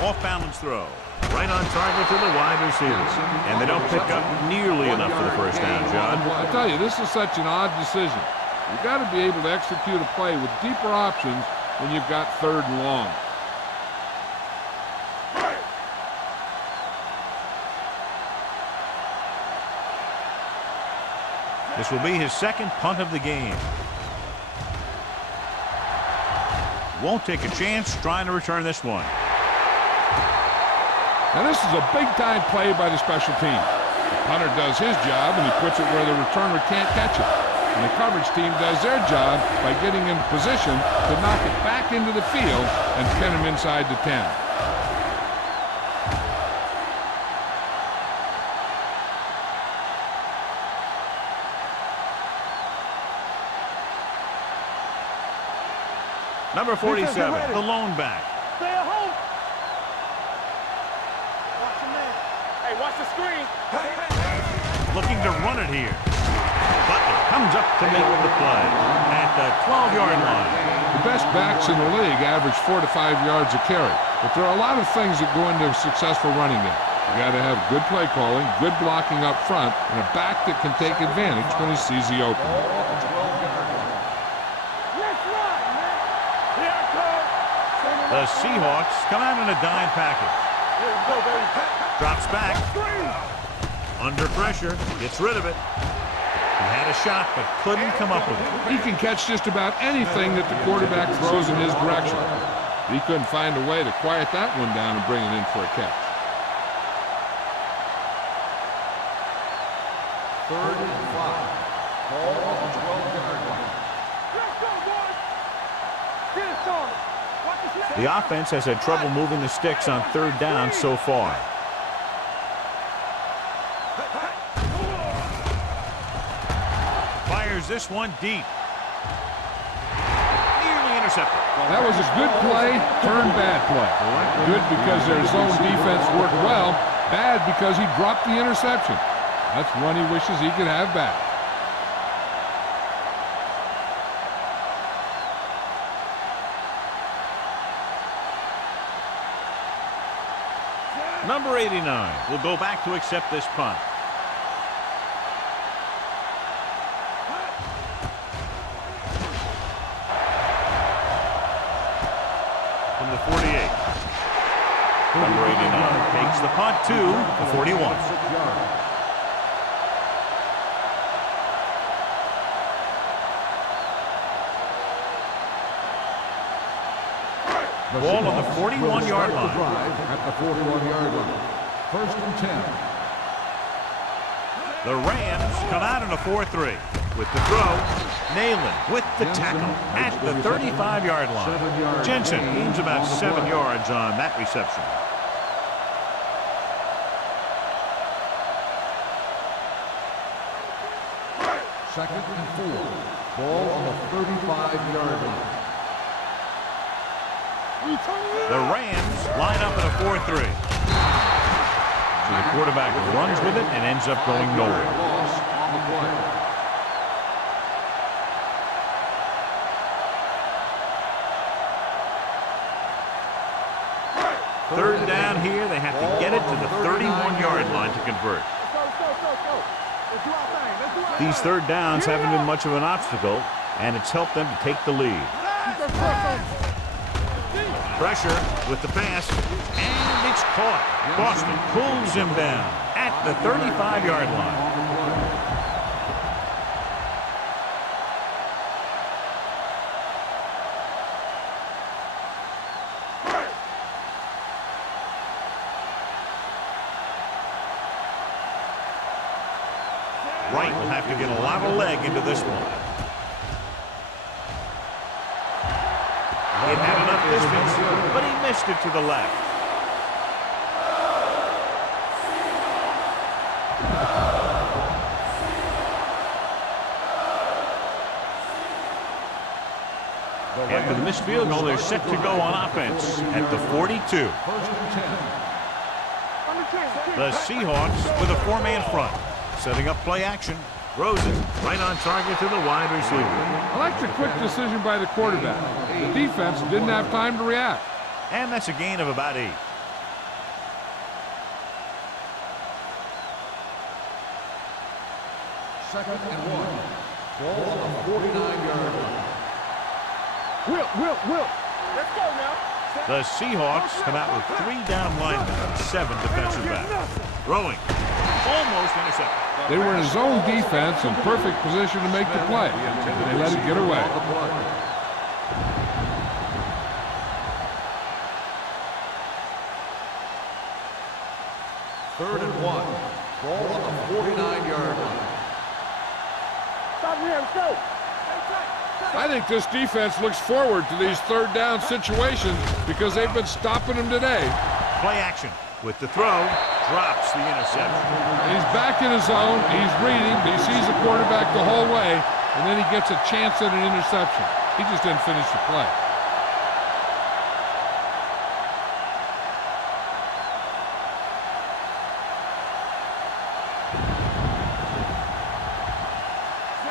Off balance throw. Right on target to the wide receiver. And they don't pick up nearly enough for the 1st down, John. I tell you, this is such an odd decision. You've got to be able to execute a play with deeper options when you've got 3rd and long. This will be his 2nd punt of the game. Won't take a chance trying to return this one. Now this is a big-time play by the special team. The punter does his job, and he puts it where the returner can't catch it. And the coverage team does their job by getting in position to knock it back into the field and pin him inside the 10. Number 47, the lone back. Stay at home. Watch the man. Hey, watch the screen. Looking to run it here. Butler comes up to make the play at the 12-yard line. The best backs in the league average 4 to 5 yards a carry, but there are a lot of things that go into a successful running game. You got to have good play calling, good blocking up front, and a back that can take advantage when he sees the opening. The Seahawks come out in a dime package. Drops back. Under pressure. Gets rid of it. He had a shot, but couldn't come up with it. He can catch just about anything that the quarterback throws in his direction. He couldn't find a way to quiet that one down and bring it in for a catch. 3rd and 5. Ball on the 12-yard line. Let's go, boys. Get it started. The offense has had trouble moving the sticks on 3rd down so far. Fires this one deep. Nearly intercepted. That was a good play, turned bad play. Good because their zone defense worked well. Bad because he dropped the interception. That's one he wishes he could have back. Number 89 will go back to accept this punt. From the 48. Number 89 takes the punt to the 41. Ball on the 41-yard line. At the 41-yard line. 1st and 10. The Rams come out in a 4-3. With the throw, Nayland with the tackle at the 35-yard line. Jensen gains about 7 yards on that reception. Second and 4. Ball on the 35-yard line. The Rams line up in a 4-3. So the quarterback runs with it and ends up going nowhere. Loss on the play. Third down here. They have to get it to the 31-yard line to convert. These third downs haven't been much of an obstacle, and it's helped them to take the lead. Pressure with the pass, and it's caught. Boston pulls him down at the 35-yard line. Wright will have to get a lot of leg into this one. It had enough distance, but he missed it to the left. After the missed field goal, they're set to go on offense at the 42. The Seahawks with a four-man front. Setting up play action. Rosen right on target to the wide receiver. I like the quick decision by the quarterback. The defense didn't have time to react. And that's a gain of about 8. Second and 1. Ball on the 49-yard line. Will. Let's go now. The Seahawks come out with 3 down linemen and 7 defensive backs. Throwing. Almost intercepted. They were in a zone defense in perfect position to make the play. They let it get away. Third and 1. Ball on the 49-yard line. Stop here, let's go. I think this defense looks forward to these third down situations because they've been stopping them today. Play action with the throw. Drops the interception. He's back in his zone. He's reading. He sees the quarterback the whole way, and then he gets a chance at an interception. He just didn't finish the play.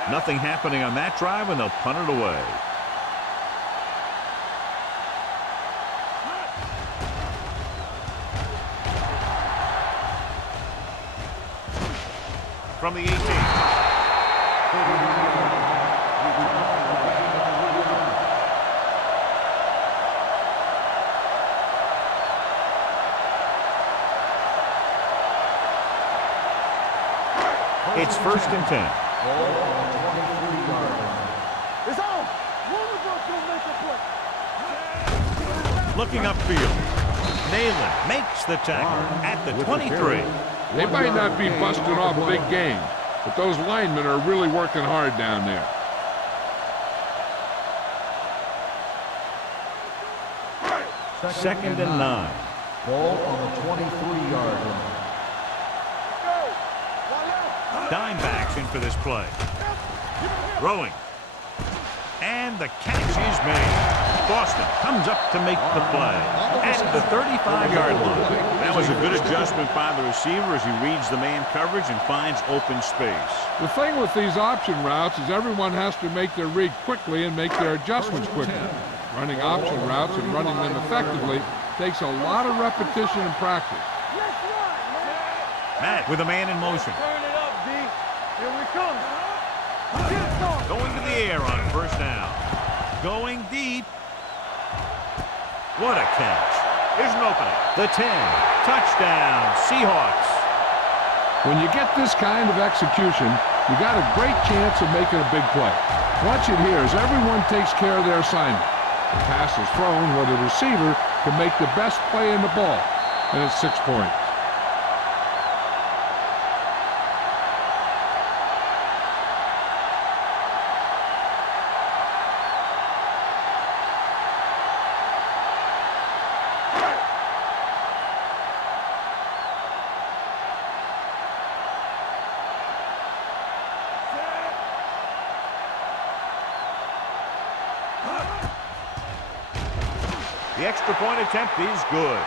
Nothing happening on that drive, and they'll punt it away. From the 18. It's first and 10. It's on. Looking upfield. Nayland makes the tackle at the 23. They might not be busting off big game, but those linemen are really working hard down there. Second and 9. Ball on the 23-yard line. Dime backs in for this play. Throwing. And the catch is made. Boston comes up to make the play at the 35-yard line. That was a good adjustment by the receiver as he reads the man coverage and finds open space. The thing with these option routes is everyone has to make their read quickly and make their adjustments quickly. Running option routes and running them effectively takes a lot of repetition and practice. Matt with a man in motion. Turn it up, D. Here we come. Going to the air on first down. Going deep. What a catch. Here's an opening. The 10. Touchdown, Seahawks. When you get this kind of execution, you got a great chance of making a big play. Watch it here as everyone takes care of their assignment. The pass is thrown where the receiver can make the best play in the ball, and it's 6 points. The extra point attempt is good.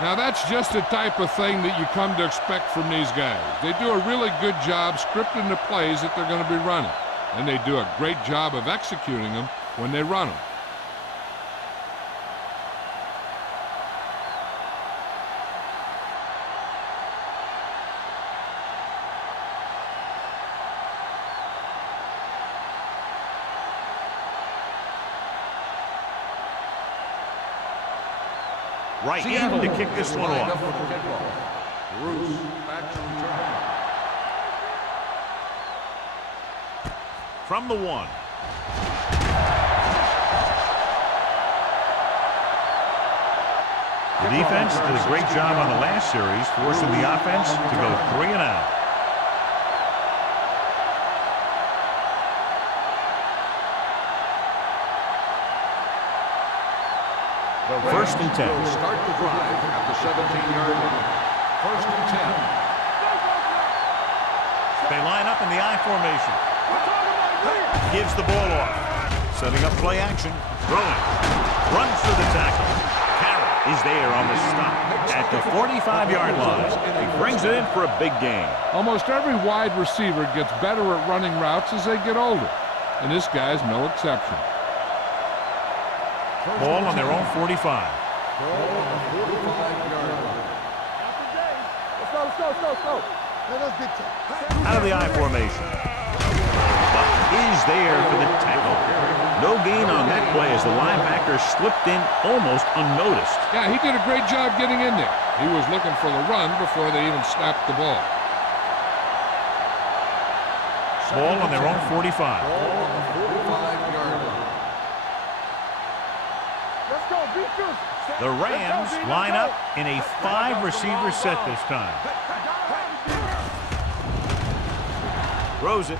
Now that's just the type of thing that you come to expect from these guys. They do a really good job scripting the plays that they're going to be running. And they do a great job of executing them when they run them. Right in to kick this one off. Bruce back to return. From the 1. The defense did a great job on the last series, forcing the offense to go 3 and out. First and 10. Will start the drive at the 17-yard line. First and 10. They line up in the I formation. Gives the ball off. Setting up play action. Throwing. Runs through the tackle. Carroll is there on the stop at the 45-yard line. He brings it in for a big gain. Almost every wide receiver gets better at running routes as they get older. And this guy's no exception. Ball on their own 45. Ball on the 45-yard line. Let's go. Out of the I formation. Buck is there for the tackle. No gain on that play as the linebacker slipped in almost unnoticed. Yeah, he did a great job getting in there. He was looking for the run before they even snapped the ball. Ball on their own 45. Ball on the 45-yard line. Let's go, beat you. The Rams line up in a 5-receiver set this time. Throws it,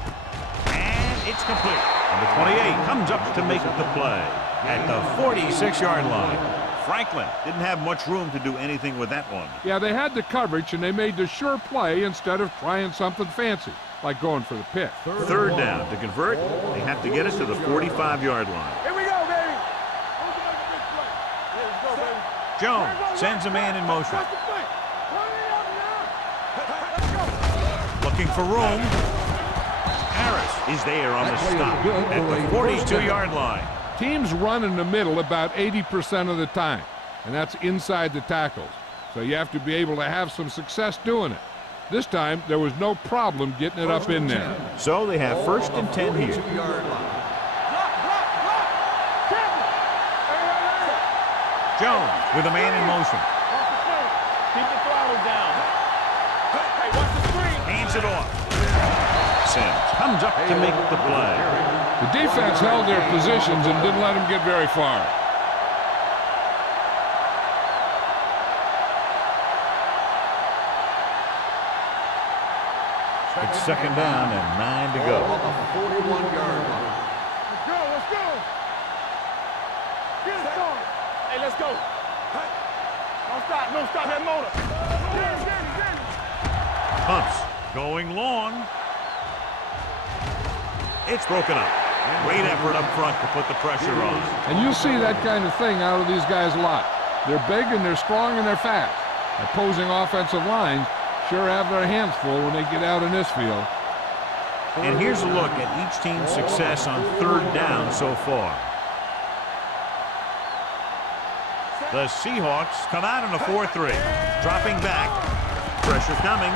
and it's complete. Number 28 comes up to make the play at the 46-yard line. Franklin didn't have much room to do anything with that one. Yeah, they had the coverage, and they made the sure play instead of trying something fancy, like going for the pick. Third down. To convert, they have to get it to the 45-yard line. Here we go, baby. Let's go, baby. Jones sends a man in motion. Looking for room. Harris is there on the stop at the 42-yard line. Teams run in the middle about 80% of the time, and that's inside the tackles. So you have to be able to have some success doing it. This time, there was no problem getting it up in there. So they have first and 10 here. Jones with a man in motion. Keep the throttle down. Hey, watch the screen. Hands it off. Sims comes up to make the play. The defense held their positions and didn't let them get very far. It's second down and 9 to go. On the 41-yard line. Let's go. Get it going. Hey, let's go. Don't stop that motor. Get it. Pumps going long. It's broken up. Great effort up front to put the pressure on. And you see that kind of thing out of these guys a lot. They're big and they're strong and they're fast. Opposing offensive lines sure have their hands full when they get out in this field. And here's a look at each team's success on third down so far. The Seahawks come out in a 4-3. Dropping back. Pressure coming.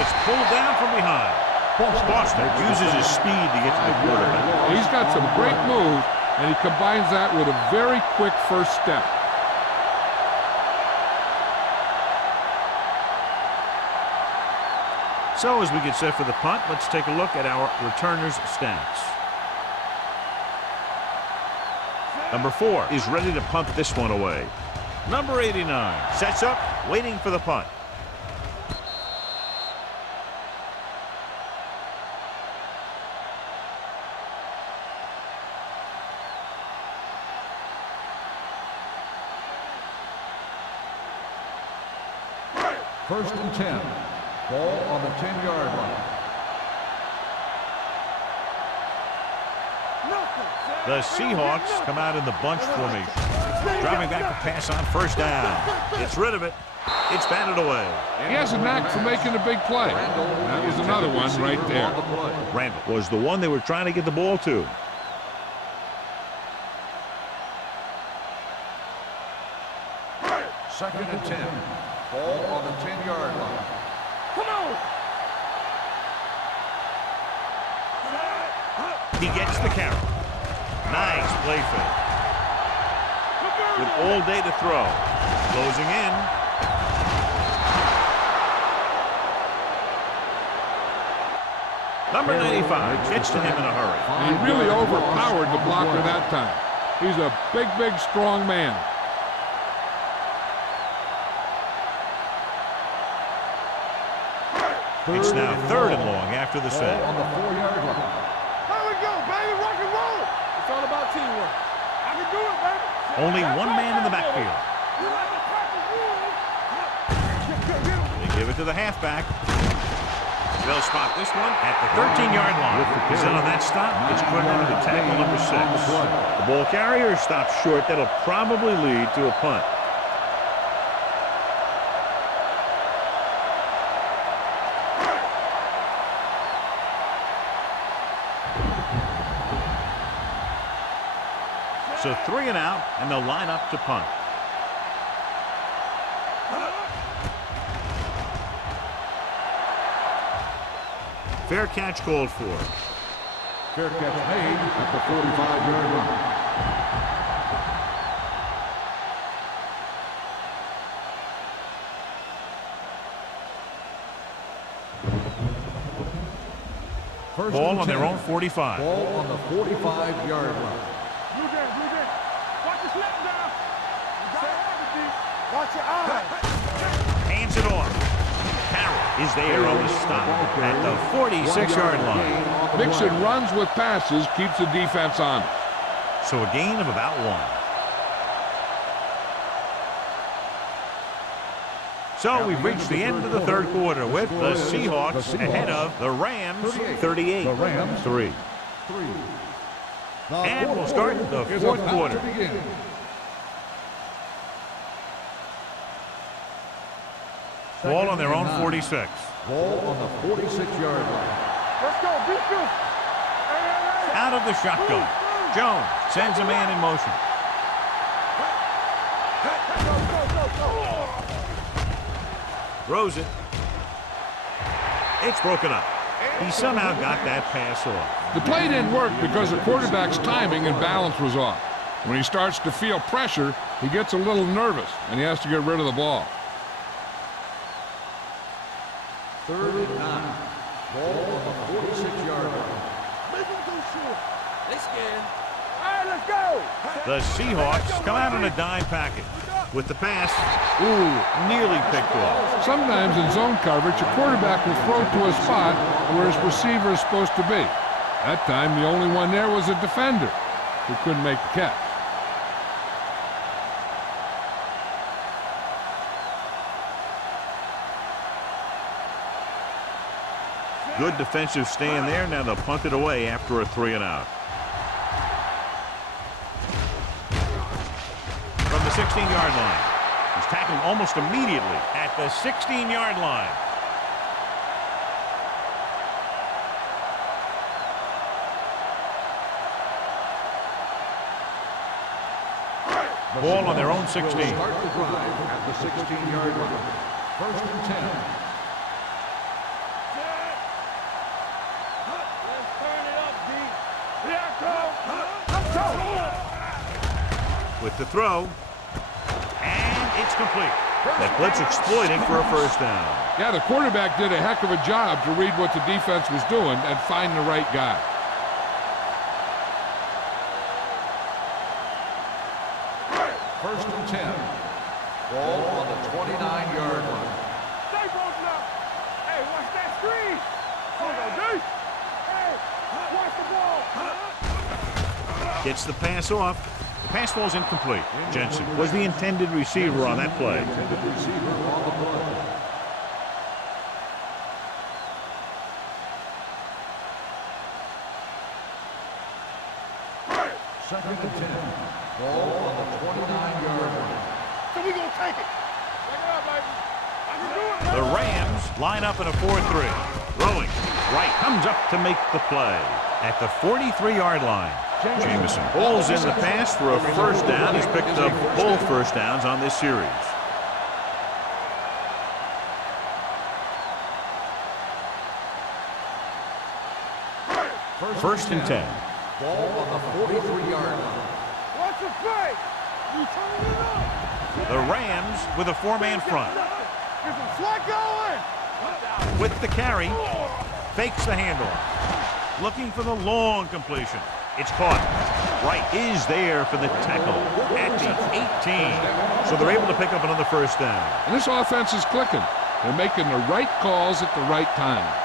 It's pulled down from behind. Foster uses his speed to get to the quarterback. He's got some great moves, and he combines that with a very quick first step. So as we get set for the punt, let's take a look at our returners' stats. Number 4 is ready to punt this one away. Number 89 sets up, waiting for the punt. First and 10. Ball on the 10-yard line. The Seahawks come out in the bunch formation. Driving back to pass on first down. Gets rid of it. It's batted away. He has a knack for making a big play. That was another one right there. Randall was the one they were trying to get the ball to. Second and 10. Ball on the 10-yard line. Come on! He gets the carry. Nice play fake. With all day to throw. Closing in. Number 95 gets to him in a hurry. And he really overpowered the blocker that time. He's a big, big, strong man. It's now third and long after the set. On the 4-yard line. There we go, baby. Rock and roll. It's all about teamwork. I can do it, baby. Only one man in the backfield. They give it to the halfback. They'll spot this one at the 13-yard line. Is it on that stop? It's credited to tackle number 6. The ball carrier stops short. That'll probably lead to a punt. So 3 and out, and they'll line up to punt. Fair catch called for. Fair catch made at the 45-yard line. First Ball and on their 10. own 45. Ball on the 45-yard line. Blue Jays, Blue Jays. Watch your slap down. Watch your eyes. Hands it off. Carroll is there on the stop at the 46-yard line. Mixon runs with passes, keeps the defense on. So a gain of about 1. So we've reached the end of the third quarter with the Seahawks ahead of the Rams 38. The Rams 3. And we'll start the fourth quarter. Ball on their own 46. Ball on the 46-yard line. Let's go, beat you. Out of the shotgun. Jones sends a man in motion. Throws it. It's broken up. He somehow got that pass off. The play didn't work because the quarterback's timing and balance was off. When he starts to feel pressure, he gets a little nervous, and he has to get rid of the ball. Third and 9. Ball on the 46-yard line. Make them go short. They scared. All right, let's go. The Seahawks come out in a dime package. With the pass, nearly picked off. Sometimes in zone coverage, a quarterback will throw to a spot where his receiver is supposed to be. That time, the only one there was a defender who couldn't make the catch. Good defensive stand there. Now they'll punt it away after a 3 and out. From the 16-yard line. He's tackled almost immediately at the 16-yard line. Ball on their own 16. Start the drive at the 16-yard line. First and 10. Let's turn it up, D. Here I come. With the throw. And it's complete. That blitz exploited for a first down. Yeah, the quarterback did a heck of a job to read what the defense was doing and find the right guy. First and 10. Ball on the 29-yard line. Stay broken up. Hey, watch that screen. Hold on, D. Hey, watch the ball. Gets the pass off. The pass falls incomplete. Jensen was the intended receiver on that play. Intended receiver on the play. Second and 10. Ball on the 29-yard line. So we gonna take it. Take it up, baby. I can do it. The Rams line up in a 4-3. Throwing. Right. Comes up to make the play at the 43-yard line. Jameson pulls in the pass for a first down. He's picked up both first downs on this series. First and 10. Ball on the 43-yard line. What's the play? You turning it up. The Rams with a four-man front. Get some slack going. With the carry, fakes the handoff. Looking for the long completion. It's caught. Wright is there for the tackle at the 18. So they're able to pick up another first down. And this offense is clicking. They're making the right calls at the right time.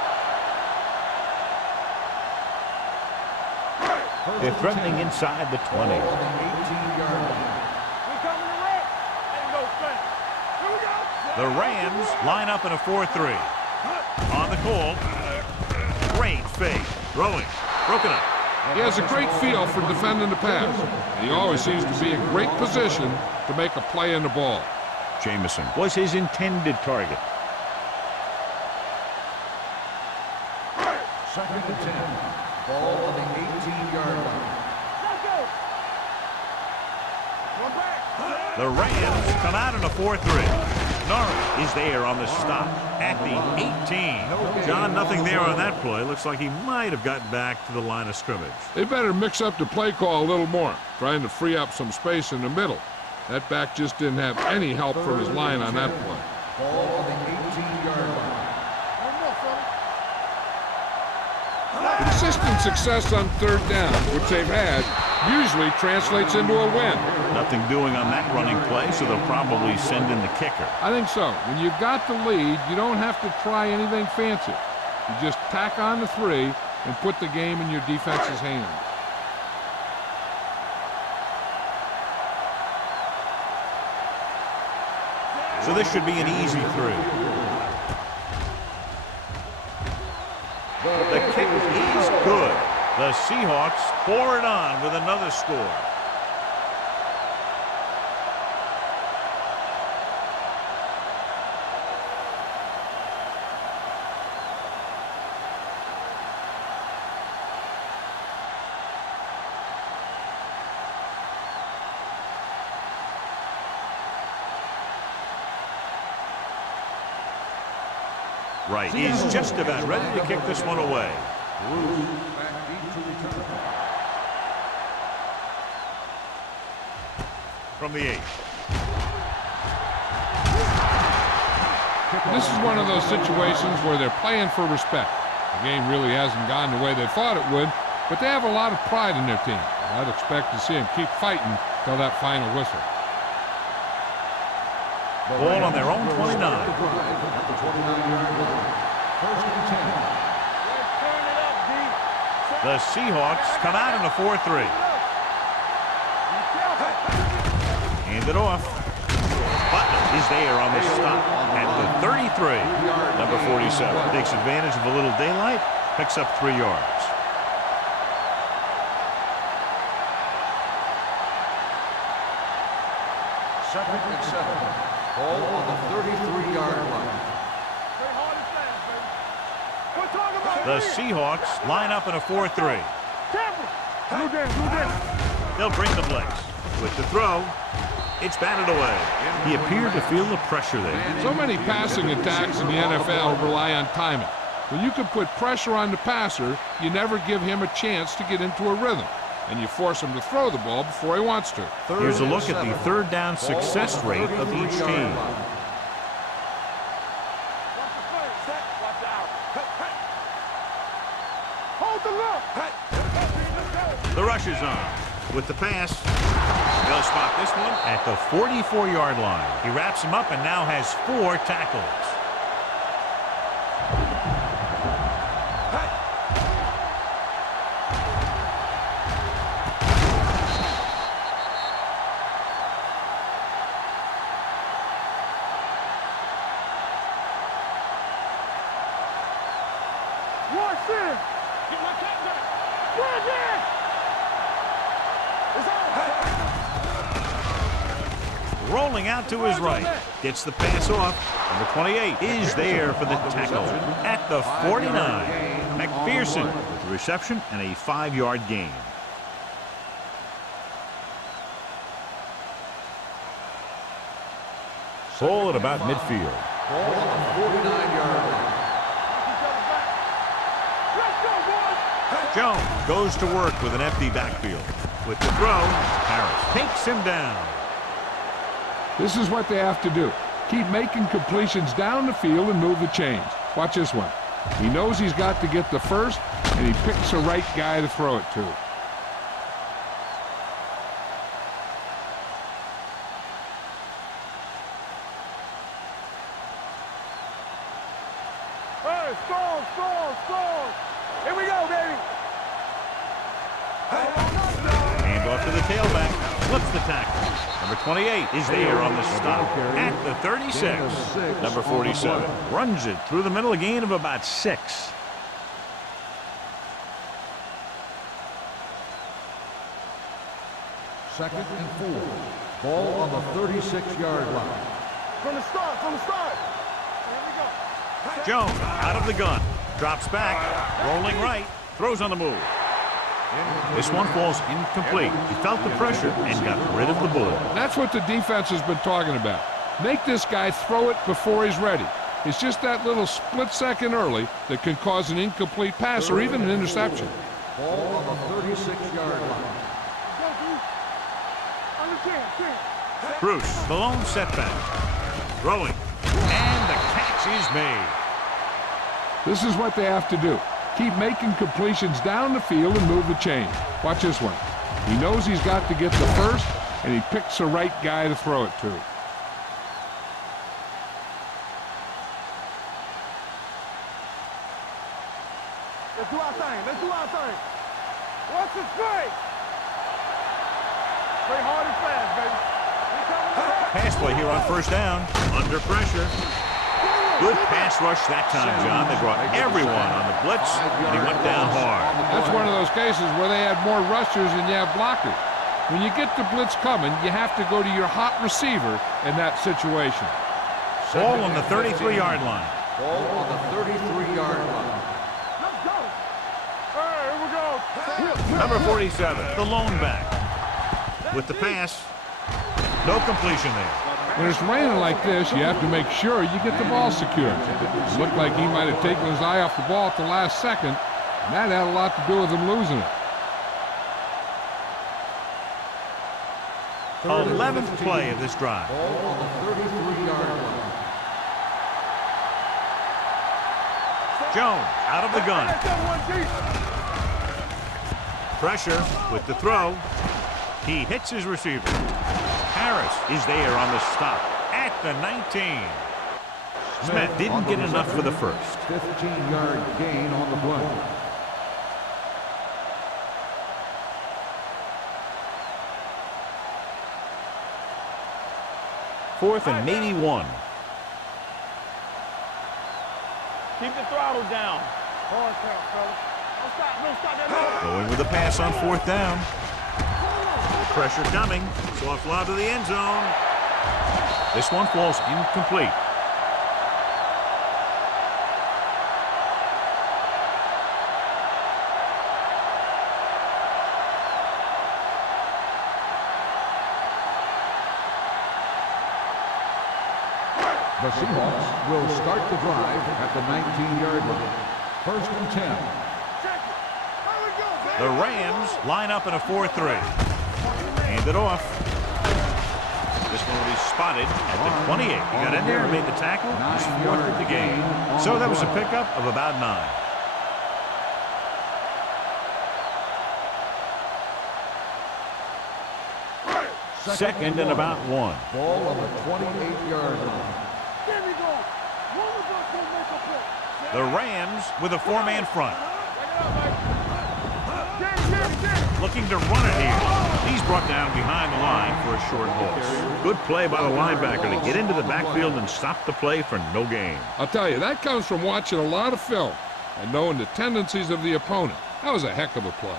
They're threatening inside the 20. Ball on the 18-yard line. We coming to wreck. There you go, Spencer. Here we go. The Rams line up in a 4-3. On the call. Great fake. Throwing. Broken up. He has a great feel for defending the pass. And he always seems to be in great position to make a play in the ball. Jameson was his intended target. Second and 10. Ball on the 18-yard line. Let's go. Come back. The Rams come out in a 4-3. Norris is there on the stop at the 18. John, nothing there on that play. Looks like he might have gotten back to the line of scrimmage. They better mix up the play call a little more, trying to free up some space in the middle. That back just didn't have any help from his line on that play. Ball on the 18-yard line. Consistent success on third down, which they've had, usually translates into a win. Nothing doing on that running play, so they'll probably send in the kicker. I think so. When you've got the lead, you don't have to try anything fancy. You just tack on the 3 and put the game in your defense's hands. So this should be an easy 3. The kick is good. The Seahawks pour it on with another score. Right, he's just about ready to kick this one away. From the 8. This is one of those situations where they're playing for respect. The game really hasn't gone the way they thought it would, but they have a lot of pride in their team. I'd expect to see them keep fighting till that final whistle. Ball on their own 29. First and 10. Let's turn it up, D. The Seahawks come out in a 4-3. Hand it off. Butler is there on the stop at the 33. Number 47 takes advantage of a little daylight, picks up 3 yards. Second and 7. Ball on the 33-yard line. Stay hard and fast, baby. We're talking about The Seahawks line up in a 4-3. Tampa. Do this. They'll bring the blitz. With the throw, it's batted away. He appeared to feel the pressure there. So many passing attacks in the NFL rely on timing. When you can put pressure on the passer, you never give him a chance to get into a rhythm, and you force him to throw the ball before he wants to. Here's a look at the third down success rate of each team. Watch the play. Set. Watch out. Hold the look. The rush is on. With the pass, they'll spot this one at the 44-yard line. He wraps him up and now has 4 tackles. Watch this. Get my cat back. Watch this. rolling out to his right. Gets the pass off. Number 28 is there for the tackle at the 49. McPherson with the reception and a 5-yard gain. Ball at about midfield. Ball on the 49-yard line. Jones goes to work with an empty backfield. With the throw, Harris takes him down. This is what they have to do. Keep making completions down the field and move the chains. Watch this one. He knows he's got to get the first, and he picks the right guy to throw it to. Hey, strong. Here we go, baby. Hand off to the tailback. Flips the tackle. Number 28 is there on the stop at the 36. Number 47 runs it through the middle, a gain of about 6. Second and 4. Ball on the 36-yard line. From the start. Here we go. Jones out of the gun. Drops back. Rolling right. Throws on the move. This one falls incomplete. He felt the pressure and got rid of the ball. That's what the defense has been talking about. Make this guy throw it before he's ready. It's just that little split second early that can cause an incomplete pass or even an interception. Ball on the 36-yard line. Bruce, the lone setback. Throwing. And the catch is made. This is what they have to do. Keep making completions down the field and move the chain. Watch this one. He knows he's got to get the first, and he picks the right guy to throw it to. Let's do our thing. What's the straight? Play hard and fast, baby. Pass play here on first down. Under pressure. Good pass rush that time, John. They brought everyone on the blitz, and he went down hard. That's one of those cases where they had more rushers than you have blockers. When you get the blitz coming, you have to go to your hot receiver in that situation. Ball on the 33-yard line. Ball on the 33-yard line. Let's go. Hey, here we go. Number 47, the lone back. With the pass, no completion there. When it's raining like this, you have to make sure you get the ball secured. It looked like he might have taken his eye off the ball at the last second, and that had a lot to do with him losing it. 11th play of this drive. Ball on the 33-yard line. Jones out of the gun. Pressure with the throw. He hits his receiver. Harris is there on the stop at the 19. Smith didn't get enough for the first. 15-yard gain on the play. Fourth and maybe 1. Keep the throttle down. Hard count, fellas. Don't stop that. Going with the pass on fourth down. Pressure coming. Soft lob to the end zone. This one falls incomplete. The Seahawks will start the drive at the 19-yard line. First and 10. The Rams line up in a 4-3. Hand it off. This one will be spotted at the 28. He got in there and made the tackle. He's fourth with the game. So that was a pickup of about 9. Second and about 1. Ball on the 28-yard line. The Rams with a 4-man front. Looking to run it here. He's brought down behind the line for a short loss. Good play by the linebacker to get into the backfield and stop the play for no gain. I'll tell you, that comes from watching a lot of film and knowing the tendencies of the opponent. That was a heck of a play.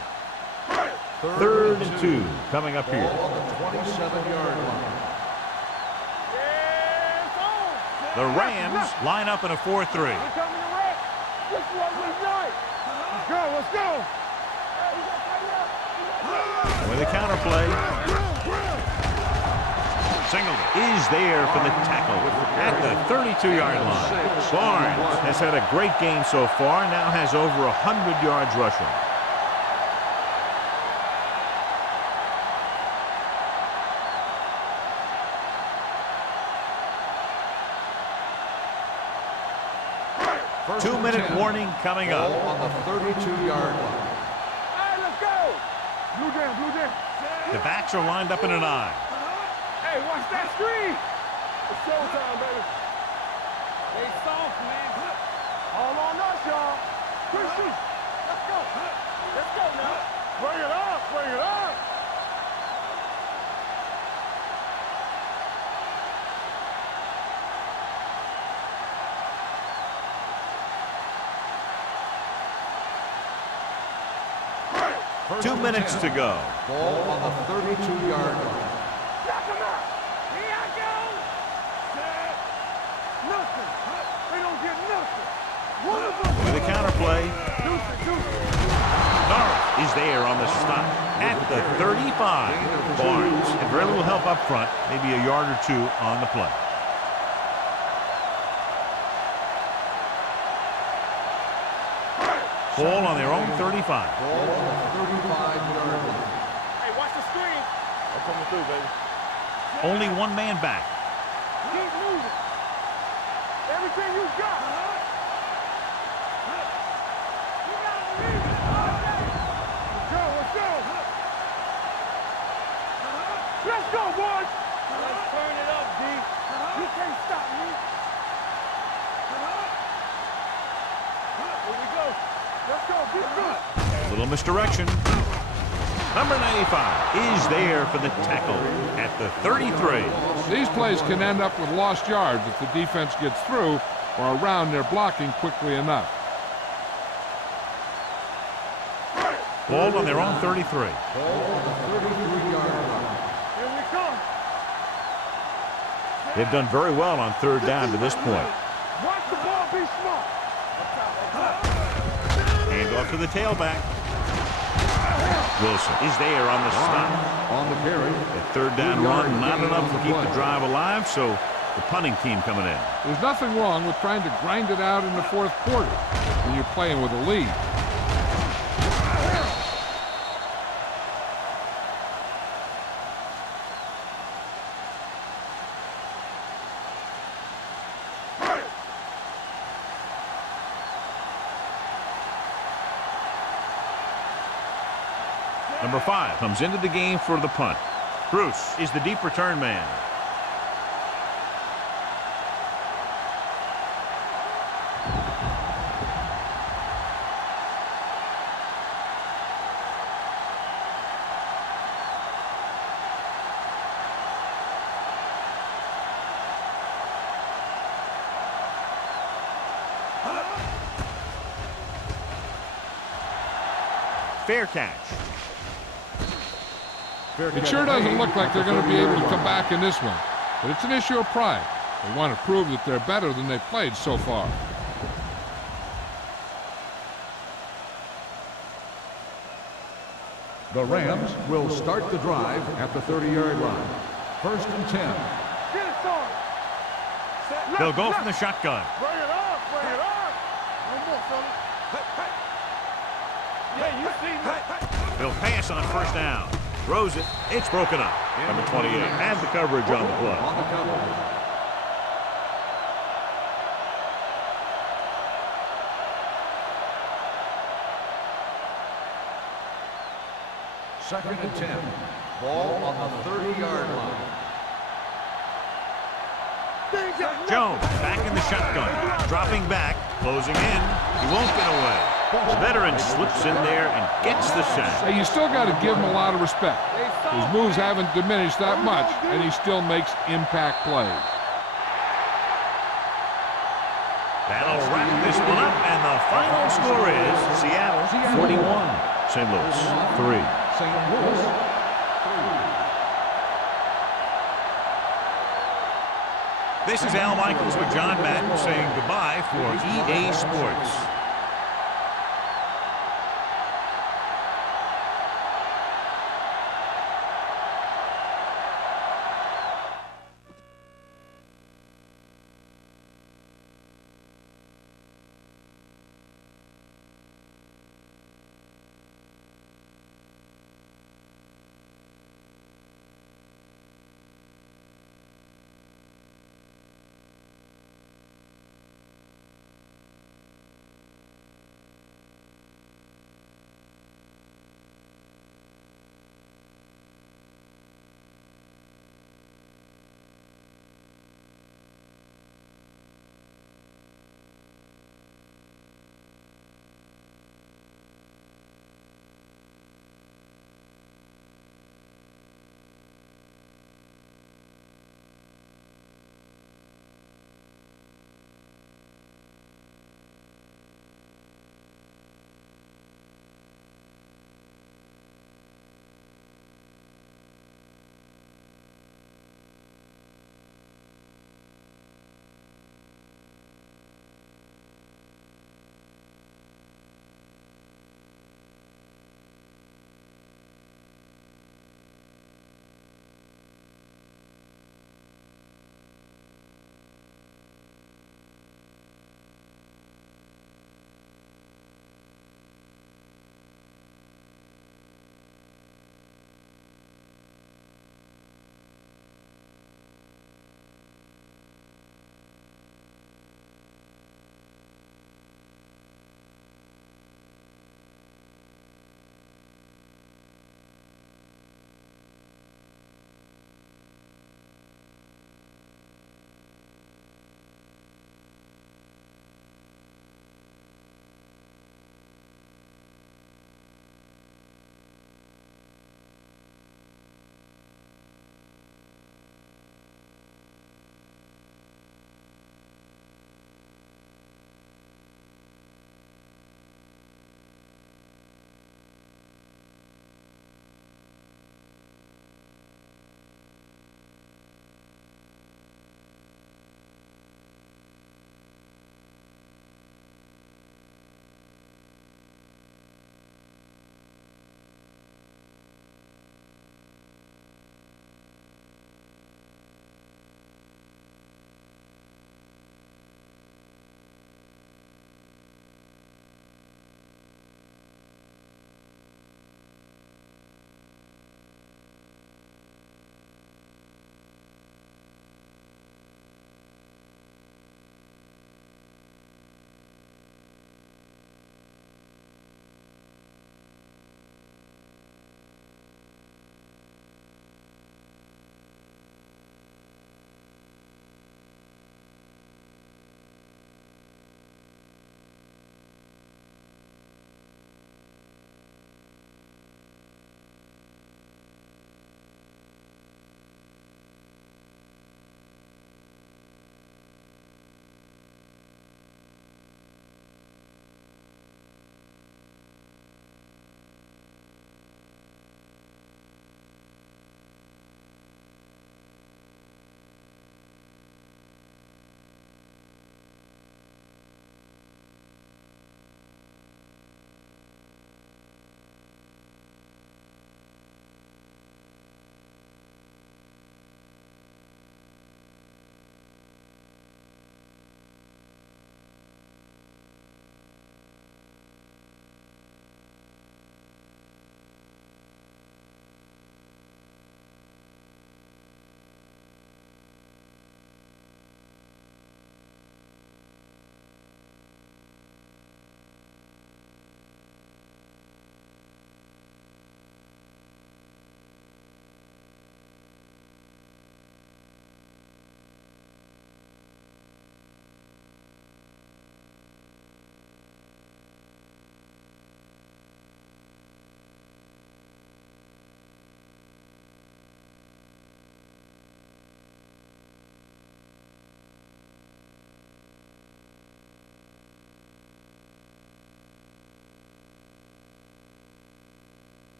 Third and 2 coming up here. Ball on the 27-yard line. The Rams line up in a 4-3. We're coming to wreck. This is what we like. Let's go, let's go. With a counter play. Singleton is there for the tackle at the 32-yard line. Barnes has had a great game so far, now has over 100 yards rushing. Two-minute warning coming up. On the 32-yard line. Hey, let's go. Blue jam, blue jam. The backs are lined up in an eye. Hey, watch that screen. It's showtime, baby. They soft, man. All on us, y'all. Christian, let's go. Let's go now. Bring it up, bring it up. First 2 and minutes 10. to go. Ball on the 32-yard line. Knock him out. Here I go. Nothing. They don't get nothing. One of them. With a counter play. Deuce it, deuce it. Norris is there on the stop at the 35. Barnes had very little help up front, maybe a yard or two on the play. Ball on their own 35. Ball on the 35-yard line. Hey, watch the screen. I'm coming through, baby. Only one man back. Keep moving. Everything you got. You gotta believe it. Let's go, let's go. Let's go, boys. Let's turn it up, D. You can't stop me. Here we go. Let's go, be good. A little misdirection. Number 95 is there for the tackle at the 33. These plays can end up with lost yards if the defense gets through or around their blocking quickly enough. Ball on their own 33. Ball on the 33-yard line. Here we come. They've done very well on third down to this point. Watch the ball, be smart. Hand off to the tailback. Wilson is there on the stop. On the carry. The third down run, not enough to keep the drive alive, so the punting team coming in. There's nothing wrong with trying to grind it out in the fourth quarter when you're playing with a lead. Number 5 comes into the game for the punt. Bruce is the deep return man. Fair catch. It sure doesn't look like they're going to be able to come back in this one, but it's an issue of pride. They want to prove that they're better than they've played so far. The Rams will start the drive at the 30-yard line. First and 10. Get it, son. They'll go from the shotgun. Bring it up, bring it up. No more, son. Yeah, you see me. They'll pass on first down. Throws it. It's broken up. Number 28 has the coverage on the play. On the cover. Second and 10. Ball on the 30-yard line. Jones back in the shotgun. Dropping back. Closing in. He won't get away. The veteran slips in there and gets the sack. Hey, you still got to give him a lot of respect. His moves haven't diminished that much, and he still makes impact plays. That'll wrap this one up, and the final score is Seattle 41, St. Louis 3. St. Louis 3. This is Al Michaels with John Madden saying goodbye for EA Sports.